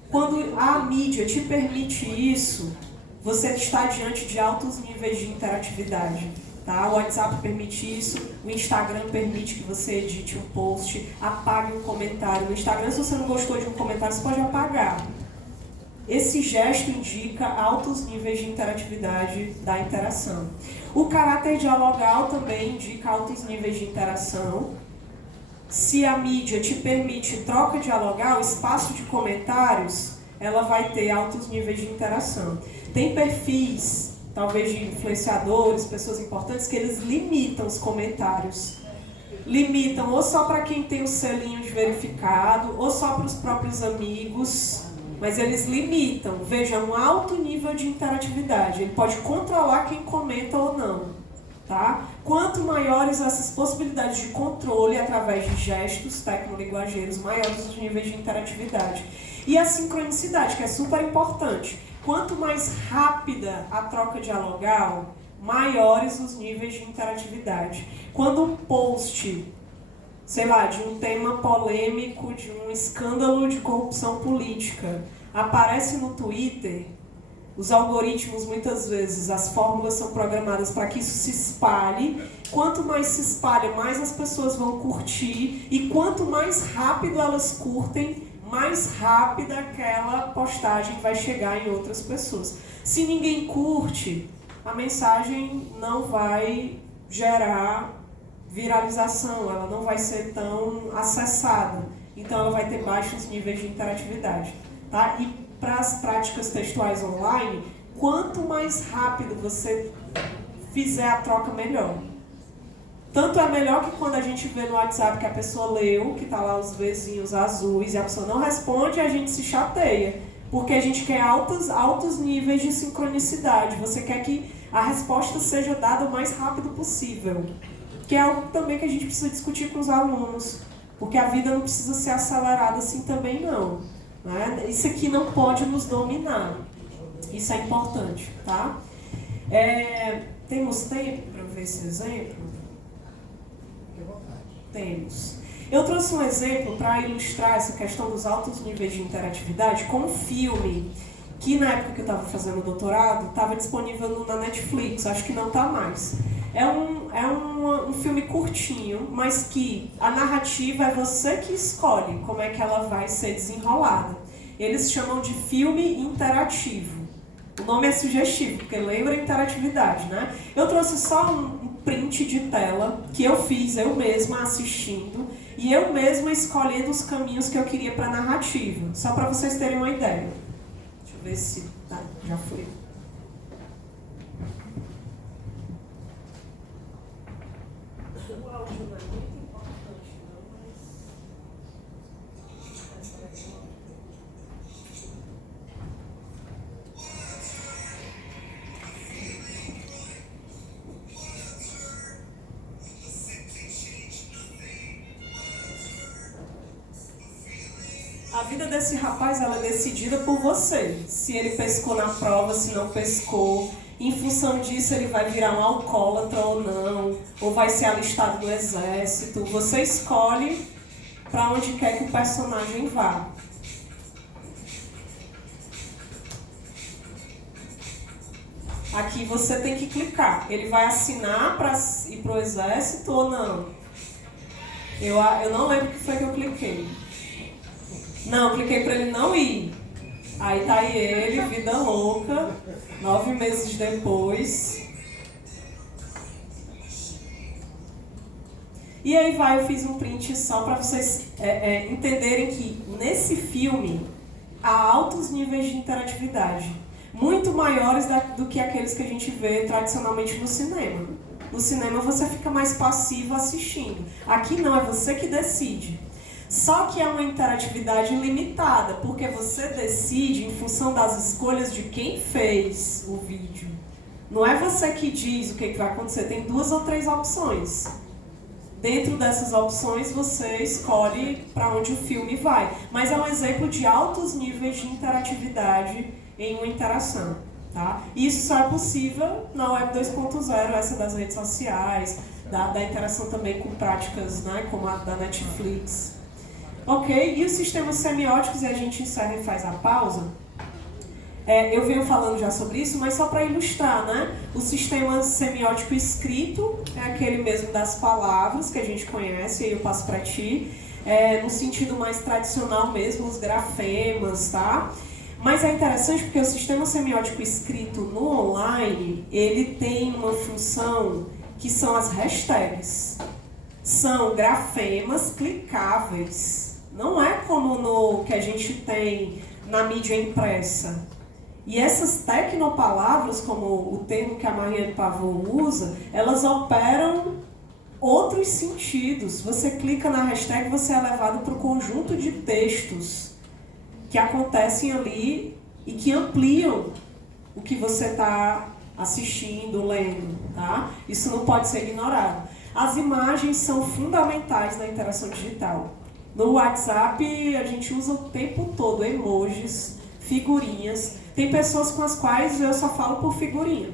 Quando a mídia te permite isso, você está diante de altos níveis de interatividade. Tá? O WhatsApp permite isso, o Instagram permite que você edite um post, apague um comentário. No Instagram, se você não gostou de um comentário, você pode apagar. Esse gesto indica altos níveis de interatividade da interação. O caráter dialogal também indica altos níveis de interação. Se a mídia te permite troca dialogal, espaço de comentários, ela vai ter altos níveis de interação. Tem perfis, talvez de influenciadores, pessoas importantes, que eles limitam os comentários. Limitam ou só para quem tem o selinho de verificado, ou só para os próprios amigos, mas eles limitam. Veja, um alto nível de interatividade. Ele pode controlar quem comenta ou não. Tá? Quanto maiores essas possibilidades de controle através de gestos tecnolinguageiros, maiores os níveis de interatividade. E a sincronicidade, que é super importante. Quanto mais rápida a troca dialogal, maiores os níveis de interatividade. Quando um post, sei lá, de um tema polêmico, de um escândalo de corrupção política, aparece no Twitter, os algoritmos, muitas vezes, as fórmulas são programadas para que isso se espalhe. Quanto mais se espalha, mais as pessoas vão curtir. E quanto mais rápido elas curtem, mais rápida aquela postagem vai chegar em outras pessoas. Se ninguém curte, a mensagem não vai gerar viralização, ela não vai ser tão acessada. Então ela vai ter baixos níveis de interatividade. Tá? E para as práticas textuais online, quanto mais rápido você fizer a troca, melhor. Tanto é melhor que quando a gente vê no WhatsApp que a pessoa leu, que está lá os Vzinhos azuis, e a pessoa não responde, a gente se chateia. Porque a gente quer altos níveis de sincronicidade. Você quer que a resposta seja dada o mais rápido possível. Que é algo também que a gente precisa discutir com os alunos. Porque a vida não precisa ser acelerada assim também, não. Isso aqui não pode nos dominar. Isso é importante, tá? Temos tempo para ver esse exemplo? Temos. Eu trouxe um exemplo para ilustrar essa questão dos altos níveis de interatividade com um filme que na época que eu estava fazendo o doutorado estava disponível na Netflix, acho que não está mais. É um filme curtinho, mas que a narrativa é você que escolhe como é que ela vai ser desenrolada. Eles chamam de filme interativo. O nome é sugestivo, porque lembra interatividade, né? Eu trouxe só um print de tela que eu fiz eu mesma assistindo e eu mesma escolhendo os caminhos que eu queria para a narrativa, só para vocês terem uma ideia. Deixa eu ver se... já foi. O áudio não é muito importante, não, mas... A vida desse rapaz ela é decidida por você. Se ele pescou na prova, se não pescou. Em função disso, ele vai virar um alcoólatra ou não, ou vai ser alistado no exército. Você escolhe para onde quer que o personagem vá. Aqui você tem que clicar. Ele vai assinar para ir para o exército ou não? Eu não lembro o que foi que eu cliquei. Não, cliquei para ele não ir. Aí tá aí ele, vida louca, 9 meses depois. E aí eu fiz um print só para vocês entenderem que nesse filme há altos níveis de interatividade, muito maiores do que aqueles que a gente vê tradicionalmente no cinema. No cinema você fica mais passivo assistindo. Aqui não, é você que decide. Só que é uma interatividade limitada, porque você decide em função das escolhas de quem fez o vídeo. Não é você que diz o que vai acontecer, tem 2 ou 3 opções. Dentro dessas opções você escolhe para onde o filme vai. Mas é um exemplo de altos níveis de interatividade em uma interação. Tá? Isso só é possível na Web 2.0, essa das redes sociais, da interação também com práticas, né, como a da Netflix. Ok? E os sistemas semióticos, e a gente encerra e faz a pausa. Eu venho falando já sobre isso, mas só para ilustrar, né? O sistema semiótico escrito é aquele mesmo das palavras que a gente conhece, e aí eu passo para ti. No sentido mais tradicional mesmo, os grafemas, tá? Mas é interessante porque o sistema semiótico escrito no online, ele tem uma função que são as hashtags. São grafemas clicáveis. Não é como no que a gente tem na mídia impressa. E essas tecnopalavras, como o termo que a Mariane Pavão usa, elas operam outros sentidos. Você clica na hashtag, você é levado para o conjunto de textos que acontecem ali e que ampliam o que você está assistindo, lendo, tá? Isso não pode ser ignorado. As imagens são fundamentais na interação digital. No WhatsApp, a gente usa o tempo todo emojis, figurinhas. Tem pessoas com as quais eu só falo por figurinha.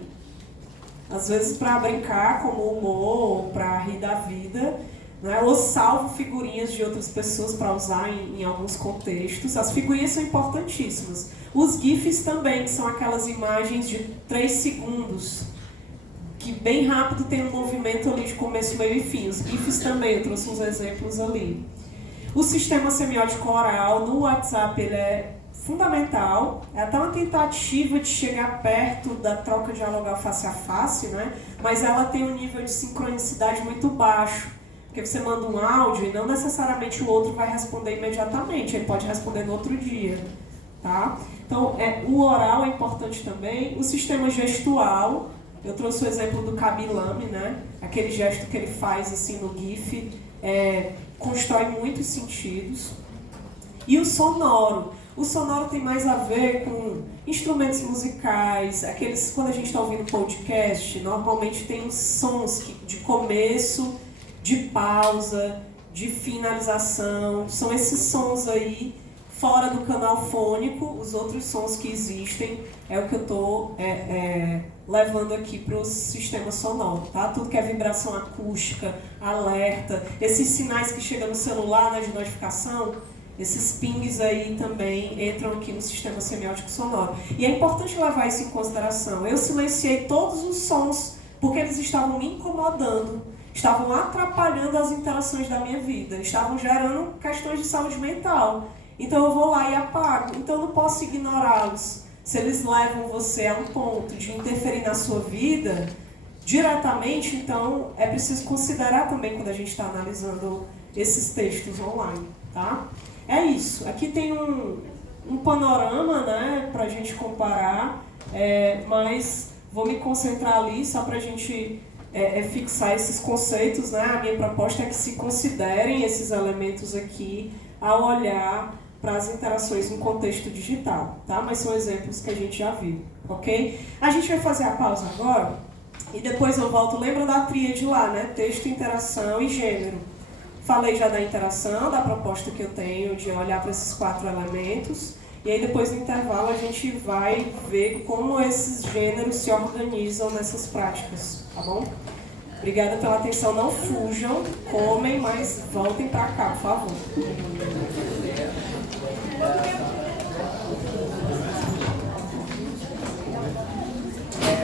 Às vezes para brincar como humor, para rir da vida, né? Ou salvo figurinhas de outras pessoas para usar em alguns contextos. As figurinhas são importantíssimas. Os GIFs também, que são aquelas imagens de 3 segundos, que bem rápido tem um movimento ali de começo, meio e fim. Os GIFs também, eu trouxe uns exemplos ali. O sistema semiótico oral no WhatsApp ele é fundamental, é até uma tentativa de chegar perto da troca dialogal face a face, né? Mas ela tem um nível de sincronicidade muito baixo, porque você manda um áudio e não necessariamente o outro vai responder imediatamente, ele pode responder no outro dia, tá? Então, o oral é importante também. O sistema gestual, eu trouxe o exemplo do Kabilame, né? Aquele gesto que ele faz assim no GIF, constrói muitos sentidos. E o sonoro. O sonoro tem mais a ver com instrumentos musicais, aqueles, quando a gente está ouvindo podcast, normalmente tem os sons de começo, de pausa, de finalização. São esses sons aí, fora do canal fônico, os outros sons que existem, é o que eu estou levando aqui para o sistema sonoro, tá? Tudo que é vibração acústica, alerta, esses sinais que chegam no celular, né, de notificação, esses pings aí também entram aqui no sistema semiótico sonoro. E é importante levar isso em consideração. Eu silenciei todos os sons porque eles estavam me incomodando, estavam atrapalhando as interações da minha vida, estavam gerando questões de saúde mental. Então eu vou lá e apago. Então eu não posso ignorá-los. Se eles levam você a um ponto de interferir na sua vida diretamente, então é preciso considerar também quando a gente está analisando esses textos online, tá? É isso. Aqui tem um panorama, né, para a gente comparar, mas vou me concentrar ali só para a gente fixar esses conceitos, né? A minha proposta é que se considerem esses elementos aqui ao olhar para as interações no contexto digital, tá? Mas são exemplos que a gente já viu, ok? A gente vai fazer a pausa agora e depois eu volto. Lembra da tríade lá, né? Texto, interação e gênero. Falei já da interação, da proposta que eu tenho de olhar para esses 4 elementos. E aí depois do intervalo a gente vai ver como esses gêneros se organizam nessas práticas, tá bom? Obrigada pela atenção, não fujam, comem, mas voltem para cá, por favor.